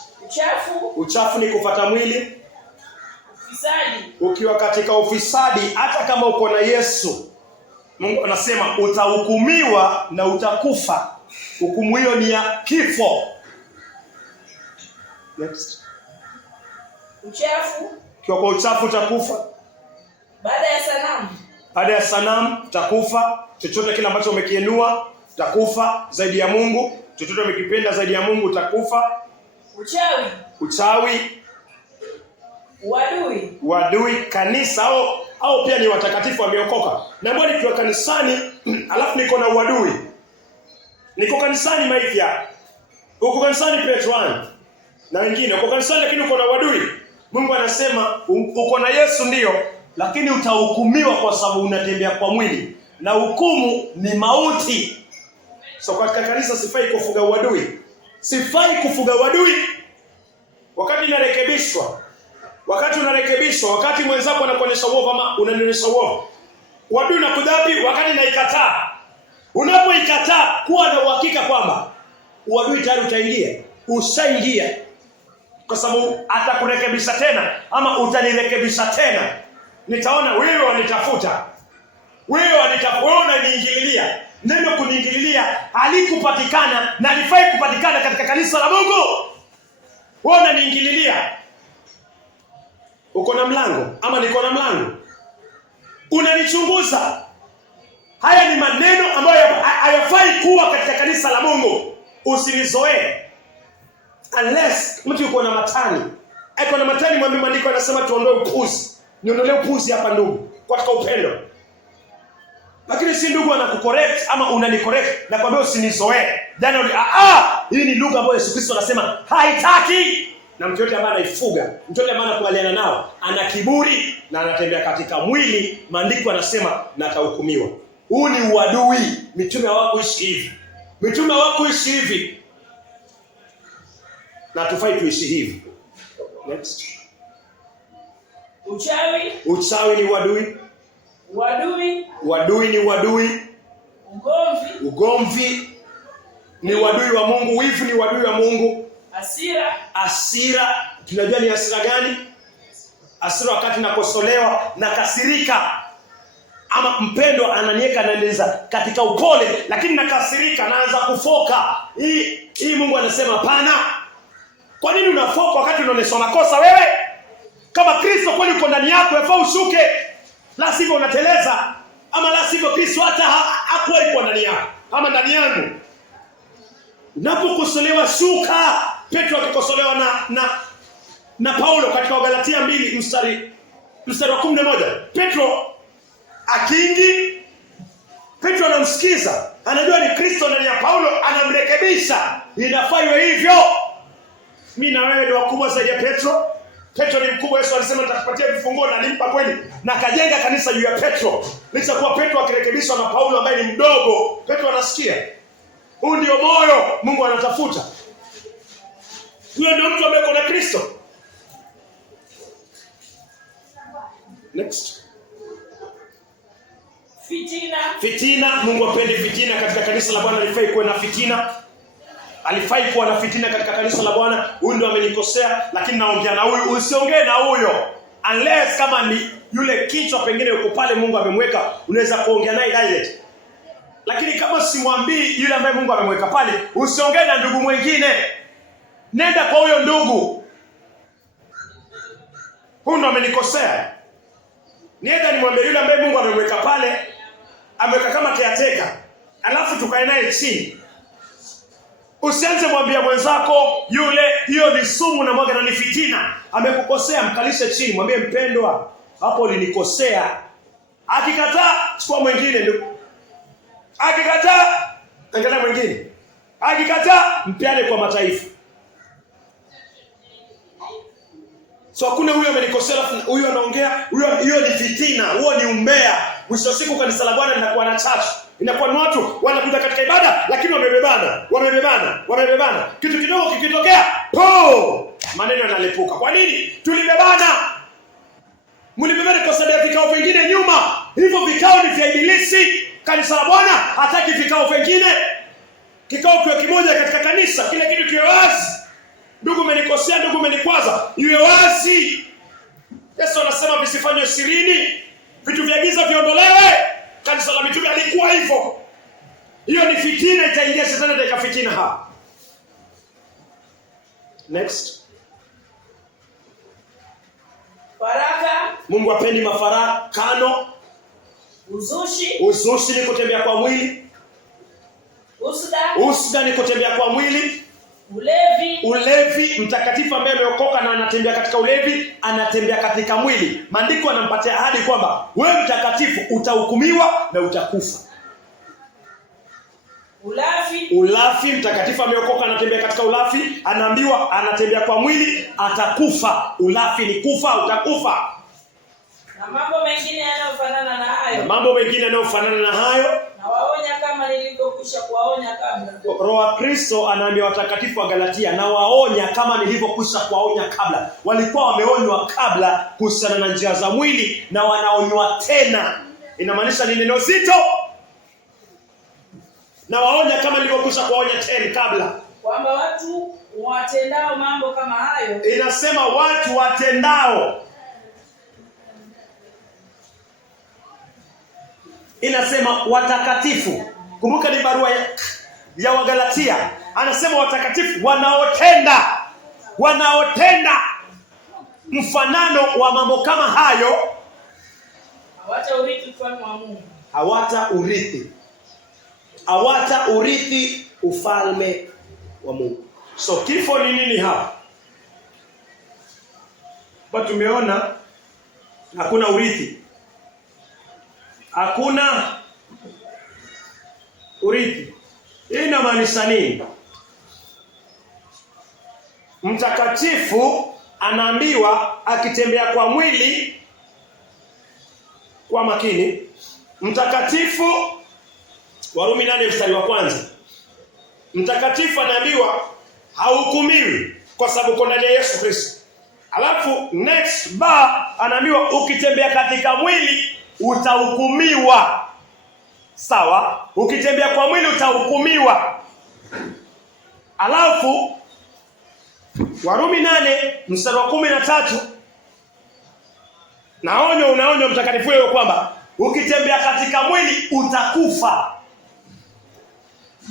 Uchafu ni kufuata mwili. Ufisadi. Ukiwa katika ufisadi hata kama uko na Yesu, Mungu anasema utahukumiwa na utakufa. Hukumu hiyo ni ya kifo. Next. Ukiwa kwa uchafu utakufa. Baada ya sanamu utakufa. Chochote kile ambacho umekiinua utakufa zaidi ya Mungu. Chochote umekipenda zaidi ya Mungu utakufa. Uchawi. Uadui. Kanisa au pia ni watakatifu wameokoka. Na mbona nikiwa kanisani alafu niko na uadui? Niko kanisani Maithia. Uko kanisani Petro na wengine. Uko kanisani lakini uko na uadui. Mungu anasema uko na Yesu ndio, lakini utahukumiwa kwa sababu unatembea kwa mwili. Na hukumu ni mauti. So katika kanisa sifai kufuga uadui. Sifai kufuga uadui. Wakati inarekebishwa. Wakati unarekebishwa, wakati mwenzako anakuonyesha uovu ama unanionyesha uovu. Uadui unakudhabi wakati naikataa. Unapoikataa kuwa na uhakika kwamba uadui tayari utaingia. Ushaingia. Kwa sababu atakurekebisha tena ama utanirekebisha tena. Nitaona wewe wanitafuta. Wewe unaniingililia. Neno kuniingililia halikupatikana na halifai kupatikana katika kanisa la Mungu. Wewe unaniingililia. Uko na mlango ama niko na mlango? Unanichunguza. Haya ni maneno ambayo hayafai kuwa katika kanisa la Mungu. Usilizoee. Unless mtu yuko na matani. Eko na matani, mwambie maandiko yanasema tuondoe upuzi. Niondolee upuzi hapa ndugu, katika upendo. Lakini si ndugu anakucorrect ama unanicorrect na kwambia usinizoee. Jana hii ni lugha ambayo Yesu Kristo anasema haitaki. Na mtu yote ambaye anaifuga, mtu yote ambaye anakubaliana nao, ana kiburi na anatembea katika mwili, maandiko yanasema na atahukumiwa. Huu ni uadui. Mitume hawakuishi hivi. Mitume hawakuishi hivi. Na tufai tuishi hivi. Next. Uchawi. Uchawi ni uadui. Uadui ni uadui. Ugomvi ni uadui wa Mungu. Wivu ni uadui wa Mungu. Hasira. Tunajua ni hasira gani? Hasira wakati nakosolewa na kasirika. Ama mpendo ananieka naendeleza katika upole, lakini nakasirika, naanza kufoka. Hii Mungu anasema hapana. Kwa nini unafoka wakati unaonesha makosa wewe? Kama Kristo kweli uko ndani yako, yafaa ushuke. La sivyo unateleza. Ama la sivyo Kristo hata hakuwa yuko ndani yako. Ama ndani yangu. Unapokosolewa shuka. Petro akikosolewa na Paulo katika Galatia 2 mstari wa 11. Petro anamsikiza. Anajua ni Kristo ndani ya Paulo, anamrekebisha. Inafaa iwe hivyo. Mimi na wewe ni wakubwa zaidi ya Petro. Petro ni mkubwa. Yesu alisema nitakupatia vifunguo na nimpa kweli. Na kajenga kanisa juu ya Petro. Licha kuwa Petro akirekebishwa na Paulo ambaye ni mdogo, Petro anasikia. Huu ndio moyo Mungu anatafuta. Huyo ndio mtu ambaye kuna Kristo. Next. Fitina. Mungu hapendi fitina katika kanisa la Bwana. Alifai kuwa na fitina. Alifai kuwa na fitina katika kanisa la Bwana. Huyu ndio amenikosea, lakini naongea na huyu. Usiongee na huyo. Unless kama ni yule kichwa pengine yuko pale Mungu amemweka, unaweza kuongea naye direct. Lakini kama simwambii yule ambaye Mungu amemweka pale, usiongee na ndugu mwingine. Nenda kwa huyo ndugu. Huyu ndio amenikosea. Nienda nimwambie yule ambaye Mungu amemweka pale, ameweka kama caretaker. Alafu tukae naye chini. Usianze mwambia mwenzako yule, hiyo ni sumu na mwaga na ni fitina. Amekukosea, mkalishe chini, mwambie mpendwa, hapo ulinikosea. Akikataa, chukua mwingine ndugu. Akikataa, angalia mwingine. Akikataa, mpiane kwa mataifa. So hakuna huyo amenikosea, huyo anaongea, hiyo ni fitina, huo ni umbea. Mwisho siku kanisa la Bwana linakuwa na chachu. Inakuwa ni watu wanakuja katika ibada lakini wamebebana. Kitu kidogo kikitokea, maneno yanalipuka. Kwa nini? Tulibebana. Mlibebana kwa sababu ya vikao vingine nyuma. Hivyo vikao ni vya ibilisi. Kanisa la Bwana hataki vikao vingine. Kikao kiwe kimoja katika kanisa, kile kitu kiwe wazi. Ndugu umenikosea, ndugu umenikwaza, iwe wazi. Yesu anasema visifanywe sirini, vitu vya giza viondolewe. Kanisa la mitume alikuwa hivyo. Hiyo ni fitina, itaingia shetani katika fitina hapa. Next. Faraka. Mungu hapendi mafarakano. Uzushi ni kutembea kwa mwili. Usda ni kutembea kwa mwili. Ulevi. Mtakatifu ambaye ameokoka na anatembea katika ulevi, anatembea katika mwili. Maandiko anampatia ahadi kwamba wewe mtakatifu utahukumiwa na utakufa. Ulafi. Mtakatifu ameokoka anatembea katika ulafi, anaambiwa anatembea kwa mwili, atakufa. Ulafi ni kufa, utakufa. Na mambo mengine yanayofanana na hayo. Na waonya kama nilivyokwisha kuwaonya kabla. Roho wa Kristo anaambia watakatifu wa Galatia, na waonya kama nilivyokwisha kuwaonya kabla. Walikuwa wameonywa kabla kuhusiana na njia za mwili, na wanaonywa tena. Inamaanisha ni neno zito. Na waonya kama nilivyokwisha kuwaonya tena kabla. Kwamba watu watendao mambo kama hayo. Inasema watu watendao. Inasema watakatifu. Kumbuka ni barua ya Wagalatia. Anasema watakatifu wanaotenda mfanano wa mambo kama hayo, hawataurithi ufalme wa Mungu. Hawataurithi ufalme wa Mungu. So kifo ni nini hapa? Kwa tumeona hakuna urithi. Hakuna urithi. Hii inamaanisha nini? Mtakatifu anaambiwa akitembea kwa mwili, kwa makini, mtakatifu, Warumi 8 mstari wa kwanza. Mtakatifu anaambiwa hahukumiwi kwa sababu kuna ndani ya Yesu Kristo. Alafu next bar anaambiwa ukitembea katika mwili utahukumiwa. Sawa? Ukitembea kwa mwili utahukumiwa. Alafu Warumi 8 mstari wa 13, unaonywa mtakatifu yeye kwamba ukitembea katika mwili utakufa.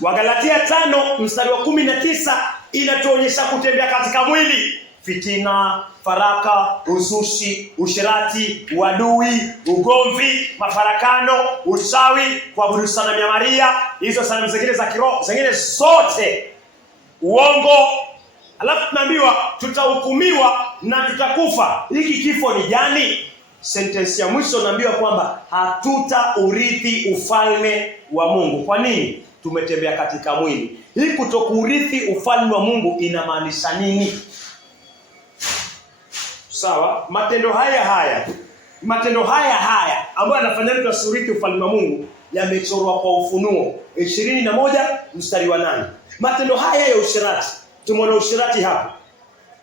Wagalatia 5 mstari wa 19 inatuonyesha kutembea katika mwili: fitina, faraka, uzushi, ushirati, uadui, ugomvi, mafarakano, uchawi, kuabudu sanamu ya Maria, hizo sanamu zingine za kiroho, zingine zote, uongo. Alafu tunaambiwa tutahukumiwa na tutakufa. Hiki kifo ni gani? Sentence ya mwisho naambiwa kwamba hatutaurithi ufalme wa Mungu. Kwa nini? Tumetembea katika mwili. Hii kutokuurithi ufalme wa Mungu inamaanisha nini? Sawa? Matendo haya ambayo yanafanya mtu asiurithi ufalme wa Mungu yamechorwa kwa Ufunuo 21 mstari wa 8. Matendo haya ya usherati, tumeona usherati hapo,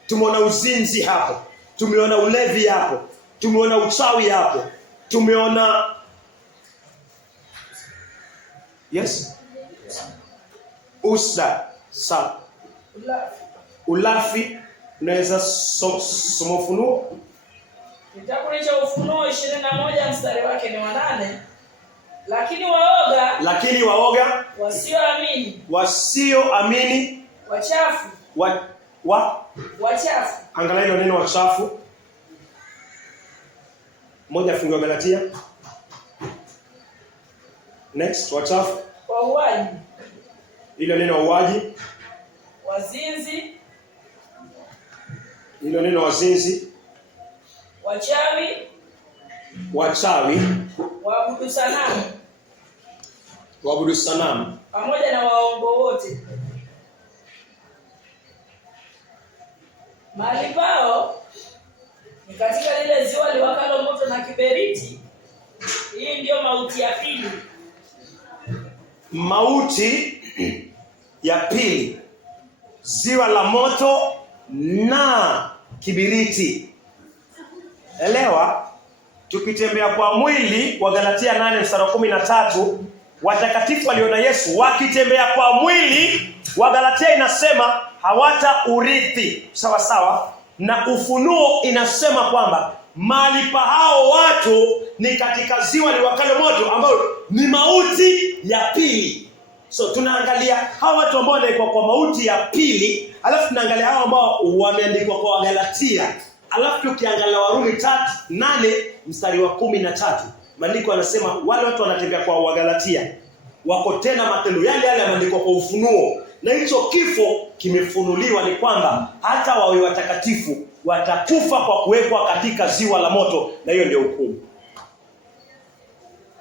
tumeona uzinzi hapo, tumeona ulevi hapo, tumeona uchawi hapo, tumeona ulafi. Unaweza soma Ufunuo? Kitabu cha Ufunuo 21 mstari wake ni wa 8. Lakini waoga wasioamini wachafu. Angalia hilo neno wachafu. Moja fungu Galatia. Next, wachafu. Wauaji. Hilo neno wauaji. Wazinzi. Hilo neno wazinzi. Wachawi. Waabudu sanamu. Pamoja na waongo wote. Mahali pao ni katika lile ziwa liwakalo moto na kiberiti. Hii ndio mauti ya pili. Mauti ya pili. Ziwa la moto na kibiriti. Elewa, tukitembea kwa mwili, wa Galatia 8 mstari wa 13, watakatifu waliona Yesu wakitembea kwa mwili, wa Galatia inasema hawataurithi. Sawa sawa. Na Ufunuo inasema kwamba mahali pa hao watu ni katika ziwa liwakalo moto, ambayo ni mauti ya pili. So tunaangalia hao watu ambao wanaandikwa kwa mauti ya pili, alafu tunaangalia hao ambao wameandikwa kwa Galatia. Alafu tukiangalia Warumi 8 mstari wa 13, maandiko yanasema wale watu wanatembea kwa Wagalatia wako tena matendo yale yameandikwa kwa Ufunuo. Na hicho kifo kimefunuliwa ni kwamba hata wawe watakatifu watakufa kwa kuwekwa katika ziwa la moto, na hiyo ndio hukumu.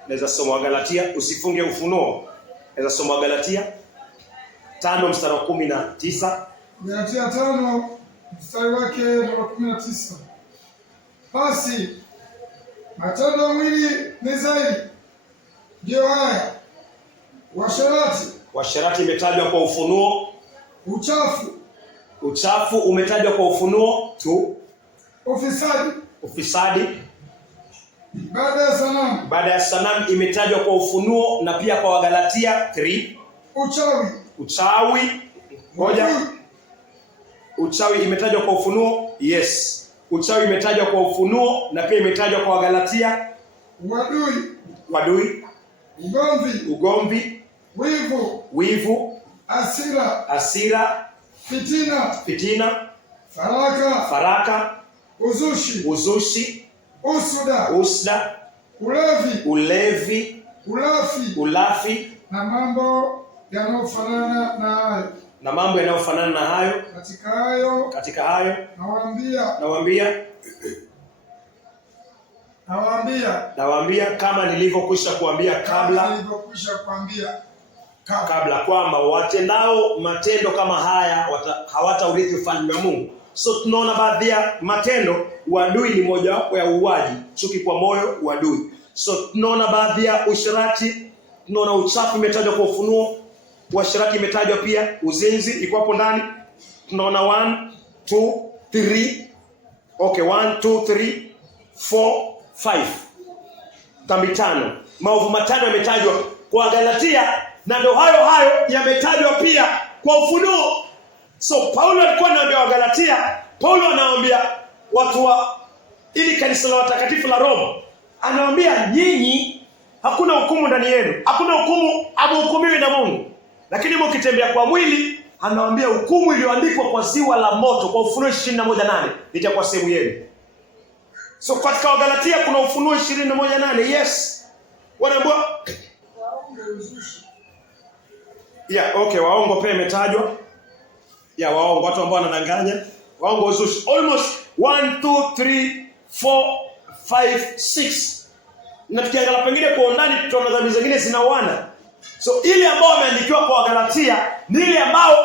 Naweza soma Galatia, usifunge Ufunuo. Naweza soma Galatia 5 mstari wa 19. Galatia 5 mstari wake wa 19. Basi matendo ya mwili ni zaidi, ndio haya: washerati imetajwa kwa Ufunuo. Uchafu umetajwa kwa Ufunuo tu. Ufisadi. Baada ya sanamu imetajwa kwa Ufunuo na pia kwa Wagalatia 3. Uchawi. Uchawi imetajwa kwa Ufunuo. Yes. Uchawi imetajwa kwa Ufunuo na pia imetajwa kwa Wagalatia. Wadui. Ugomvi. Wivu. Hasira. Fitina. Faraka. Uzushi. Usda. Ulevi. ulafi na mambo yanayofanana na hayo. Katika hayo nawaambia kama nilivyokwisha kuambia kabla kwamba watendao matendo kama haya hawataurithi ufalme wa Mungu. So tunaona baadhi ya matendo, uadui ni mojawapo ya uuaji, chuki kwa moyo, uadui. So tunaona baadhi ya usherati, tunaona uchafu imetajwa kwa Ufunuo, uasherati imetajwa pia, uzinzi iko hapo ndani. Tunaona 1 2 3 okay 1 2 3 4 5 dhambi 5, maovu matano yametajwa kwa Galatia, na ndio hayo yametajwa pia kwa Ufunuo. So Paulo alikuwa anaambia wa Galatia, Paulo anawaambia watu wa ili kanisa la watakatifu la Roma, anawaambia nyinyi hakuna hukumu ndani yenu, hakuna hukumu, hamhukumiwi na Mungu. Lakini mkitembea kwa mwili, anawaambia hukumu iliyoandikwa kwa ziwa la moto kwa Ufunuo 21:8 itakuwa sehemu yenu. So katika wa Galatia kuna Ufunuo 21:8, yes. Wanaambiwa waongo uzushi. Waongo pia imetajwa. Waongo, watu ambao wanadanganya, waongo uzushi. Almost 1 2 3 4 5 6. Na tukiangalia pengine kwa undani tutaona dhambi zingine zinaoana. So ile ambao wameandikiwa kwa Galatia ni ile ambao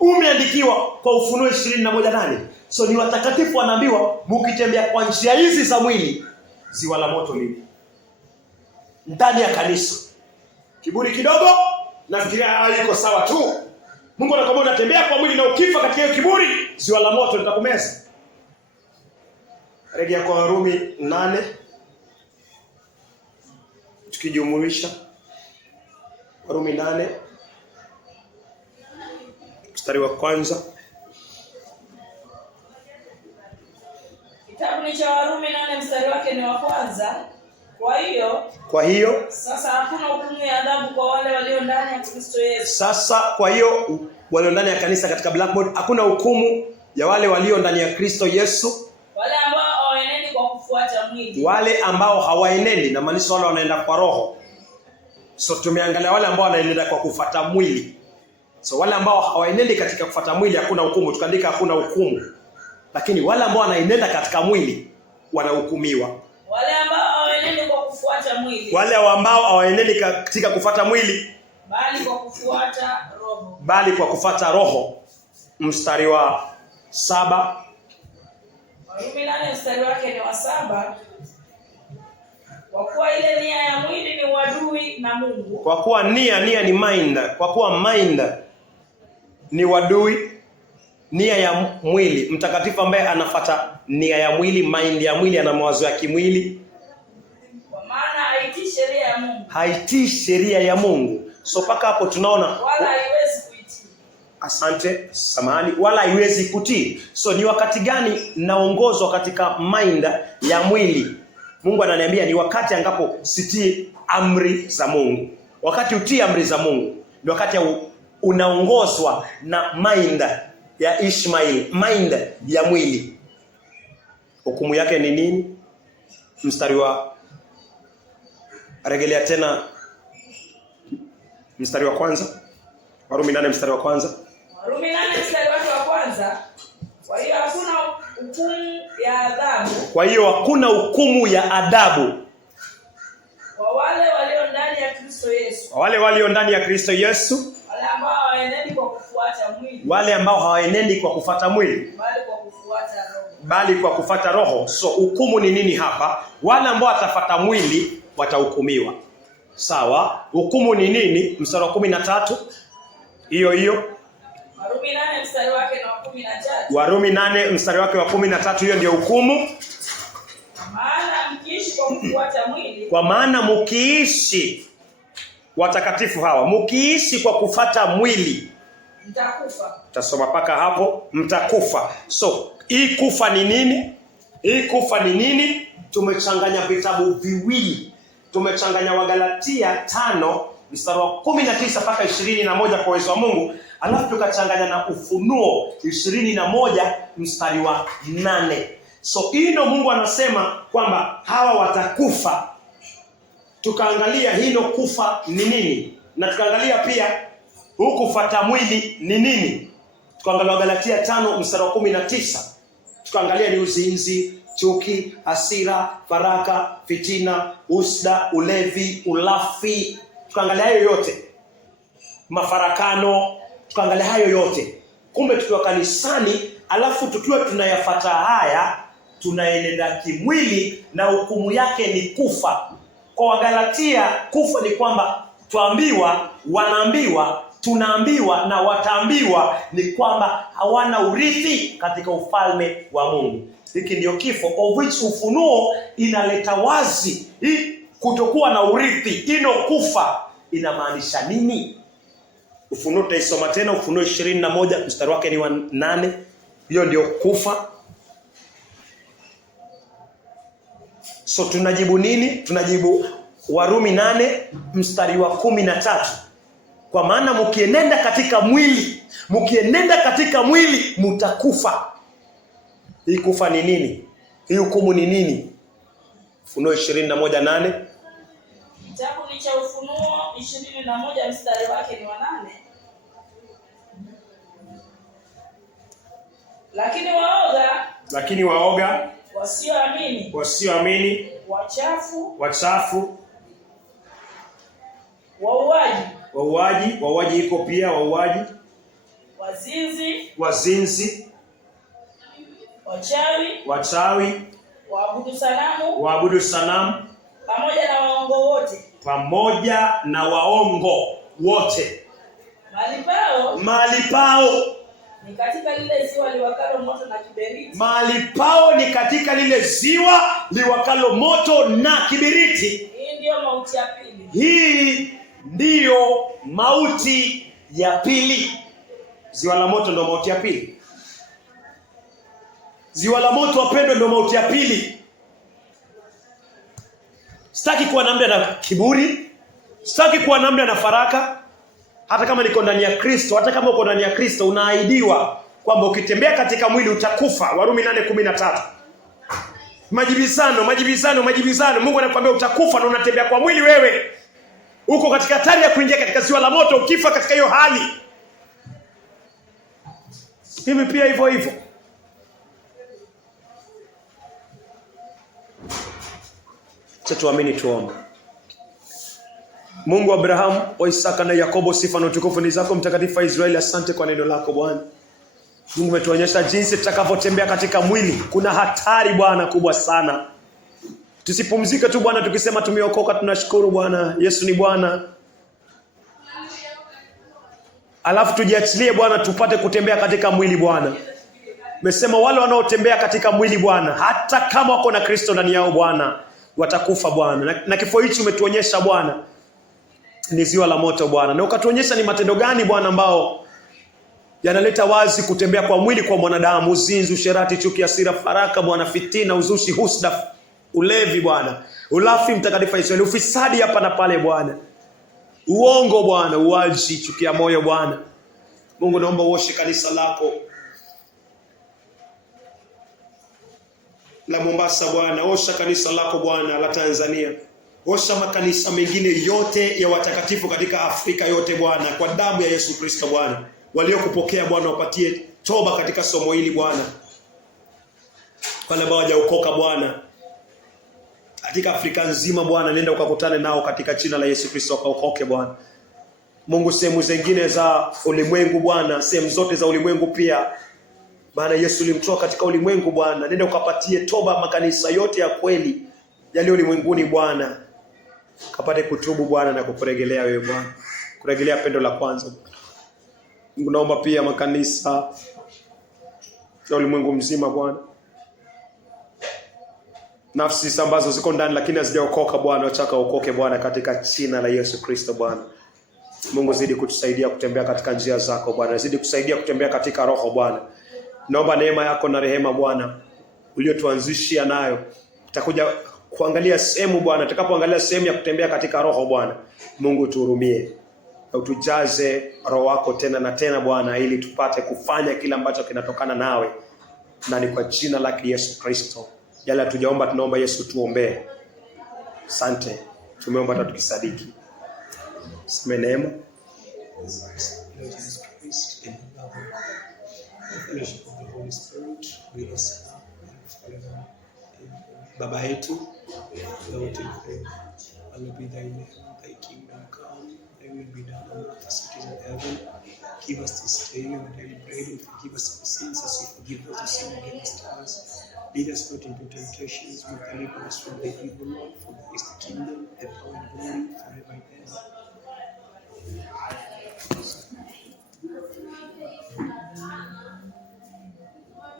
umeandikiwa kwa Ufunuo 21:8. So ni watakatifu wanaambiwa mkitembea kwa njia hizi za mwili, ziwa la moto lipo ndani ya kanisa. Kiburi kidogo nafikiria iko sawa tu. Mungu anakwambia unatembea kwa mwili na ukifa katika hiyo kiburi, ziwa la moto litakumeza. Rejea kwa Warumi 8 tukijumuisha Warumi 8 mstari wa kwanza. Kitabu ni cha Warumi 8 mstari wake ni wa kwanza. Kwa hiyo sasa hakuna hukumu ya adhabu kwa wale walio ndani ya Kristo Yesu. Sasa kwa hiyo walio ndani ya kanisa katika Blackboard, hakuna hukumu ya wale walio ndani ya Kristo Yesu. Wale ambao hawaenendi kwa kufuata mwili. Wale ambao hawaenendi na maanisha wale wanaenda kwa roho. So tumeangalia wale ambao wanaenda kwa kufuata mwili. So wale ambao hawaenendi katika kufuata mwili hakuna hukumu, tukaandika hakuna hukumu. Lakini wale ambao wanaenenda katika mwili wanahukumiwa. Wale ambao hawaenendi kwa kufuata mwili. Wale ambao hawaenendi katika kufuata mwili, bali kwa kufuata roho. Bali kwa kufuata roho. Mstari wa 7. Warumi 8 mstari wake ni wa 7. Kwa kuwa ile nia ya mwili ni uadui na Mungu. Kwa kuwa nia ni mind. Kwa kuwa mind ni uadui, nia ya mwili. Mtakatifu ambaye anafuata nia ya mwili, mind ya mwili, ana mawazo ya kimwili. Kwa maana haitii sheria ya Mungu. Haitii sheria ya Mungu. So paka hapo tunaona wala haiwezi kuitii. Asante, samahani, wala haiwezi kutii. So ni wakati gani naongozwa katika mind ya mwili? Mungu ananiambia ni wakati ambapo sitii amri za Mungu. Wakati utii amri za Mungu ni wakati unaongozwa na mind ya Ishmael, mind ya mwili. Hukumu yake ni nini? Mstari wa rejelea tena mstari wa kwanza. Warumi 8 mstari wa kwanza. Warumi 8 mstari wa kwanza. Kwa hiyo hakuna hukumu ya adhabu. Kwa hiyo hakuna hukumu ya adhabu kwa wale walio ndani ya Kristo Yesu. Wale walio ndani ya Kristo Yesu. Wale ambao hawaenendi kwa kufuata mwili. Wale ambao hawaenendi kwa kufuata mwili, bali kwa kufuata roho. Bali kwa kufuata roho. So hukumu ni nini hapa? Wale ambao watafuata mwili watahukumiwa. Sawa? Hukumu ni nini? Mstari wa 13. Hiyo Warumi 8 mstari wake na 13. Warumi 8 mstari wake wa 13, hiyo ndio hukumu. Maana mkiishi kwa kufuata mwili. Kwa maana mkiishi, watakatifu hawa, mkiishi kwa kufuata mwili, mtakufa. Tasoma paka hapo, mtakufa. So hii kufa ni nini? Hii kufa ni nini? Tumechanganya vitabu viwili. Tumechanganya Wagalatia 5 mstari wa 19 mpaka 21 kwa uwezo wa Mungu, alafu tukachanganya na Ufunuo 21 mstari wa 8. So hino Mungu anasema kwamba hawa watakufa tukaangalia hilo kufa ni nini, na tukaangalia pia huku kufuata mwili ni nini. Tukaangalia Galatia 5:19. Tukaangalia ni uzinzi, chuki, hasira, faraka, fitina, usda, ulevi, ulafi. Tukaangalia hayo yote. Mafarakano, tukaangalia hayo yote. Kumbe tukiwa kanisani alafu tukiwa tunayafuata haya, tunaenenda kimwili na hukumu yake ni kufa. Kwa Wagalatia kufa ni kwamba tuambiwa, wanaambiwa, tunaambiwa na wataambiwa ni kwamba hawana urithi katika ufalme wa Mungu. Hiki ndio kifo, of which Ufunuo inaleta wazi hii kutokuwa na urithi, ino kufa inamaanisha nini. Ufunuo tutaisoma tena, Ufunuo 21 mstari wake ni wa 8. Hiyo ndio kufa. So tunajibu nini? Tunajibu Warumi 8 mstari wa 13. Kwa maana mkienenda katika mwili mtakufa. Hii kufa ni nini? Hii hukumu ni nini? Ufunuo 21:8. Kitabu ni cha Ufunuo 21 mstari wake ni wa 8. Lakini waoga wasioamini, wachafu, wauaji iko pia wauaji, wazinzi, wachawi, waabudu sanamu, pamoja na waongo wote. Mahali pao ni katika lile ziwa liwakalo moto na kiberiti. Mahali pao ni katika lile ziwa liwakalo moto na kiberiti. Hii ndiyo mauti ya pili. Hii ndiyo mauti ya pili. Ziwa la moto ndio mauti ya pili. Ziwa la moto, wapendwa, ndio mauti ya pili. Sitaki kuwa na muda na kiburi. Sitaki kuwa na muda na faraka. Hata kama niko ndani ya Kristo, hata kama uko ndani ya Kristo, unaahidiwa kwamba ukitembea katika mwili utakufa. Warumi 8:13. Majibizano. Mungu anakuambia utakufa na unatembea kwa mwili wewe. Uko katika hatari ya kuingia katika ziwa la moto ukifa katika hiyo hali. Mimi pia hivyo. Tuamini tuombe. Mungu wa Abrahamu, wa Isaka na Yakobo, sifa na utukufu ni zako. Mtakatifu wa Israeli, asante kwa neno lako Bwana. Mungu umetuonyesha jinsi tutakavyotembea katika mwili. Kuna hatari Bwana kubwa sana. Tusipumzike tu Bwana tukisema tumeokoka. Tunashukuru Bwana, Yesu ni Bwana. Alafu tujiachilie Bwana tupate kutembea katika mwili Bwana. Umesema wale wanaotembea katika mwili Bwana, hata kama wako na Kristo ndani yao Bwana, watakufa Bwana. Na kifo hichi umetuonyesha Bwana ni ziwa la moto Bwana. Na ukatuonyesha ni matendo gani Bwana ambao yanaleta wazi kutembea kwa mwili kwa mwanadamu: uzinzi, usherati, chuki, hasira, faraka Bwana, fitina, uzushi, husda, ulevi Bwana, ulafi, mtakatifu wa Israeli, ufisadi hapa na pale Bwana, uongo Bwana, uaji, chuki ya moyo Bwana. Mungu naomba uoshe kanisa lako la Mombasa Bwana, osha kanisa lako Bwana la Tanzania. Osha makanisa mengine yote ya watakatifu katika Afrika yote Bwana, kwa damu ya Yesu Kristo Bwana. Waliokupokea Bwana wapatie toba katika somo hili Bwana. Wale ambao hawajaokoka Bwana katika Afrika nzima Bwana, nenda ukakutane nao katika jina la Yesu Kristo, wakaokoke Bwana. Mungu, sehemu zingine za ulimwengu Bwana, sehemu zote za ulimwengu pia Bwana, Yesu ulimtoa katika ulimwengu Bwana, nenda ukapatie toba makanisa yote ya kweli yale ulimwenguni Bwana, kapate kutubu Bwana na kukurejelea wewe Bwana, kurejelea pendo la kwanza. Mungu naomba pia makanisa ya ulimwengu mzima Bwana, nafsi ambazo ziko ndani lakini hazijaokoka Bwana, wataka uokoke Bwana katika jina la Yesu Kristo Bwana. Mungu zidi kutusaidia kutembea katika njia zako Bwana, zidi kusaidia kutembea katika roho Bwana. Naomba neema yako na rehema Bwana uliotuanzishia nayo, tutakuja kuangalia sehemu Bwana, tutakapoangalia sehemu ya kutembea katika roho Bwana. Mungu tuhurumie na utujaze roho wako tena na tena Bwana, ili tupate kufanya kile ambacho kinatokana nawe, na ni kwa jina la Yesu Kristo. Yale tujaomba tunaomba Yesu tuombee. Asante. Tumeomba hata tukisadiki. Sema neema. Jesus Christ, in the love and fellowship of the Holy Spirit, be us now and forever. Baba yetu, Lord, in heaven, hallowed be thy name, thy kingdom come, thy will be done on earth as it is in heaven. Give us this day our daily bread, and forgive us our sins as we forgive those who sin against us. Lead us not into temptations, but deliver us from the evil one. For thine is the kingdom, the power, and glory,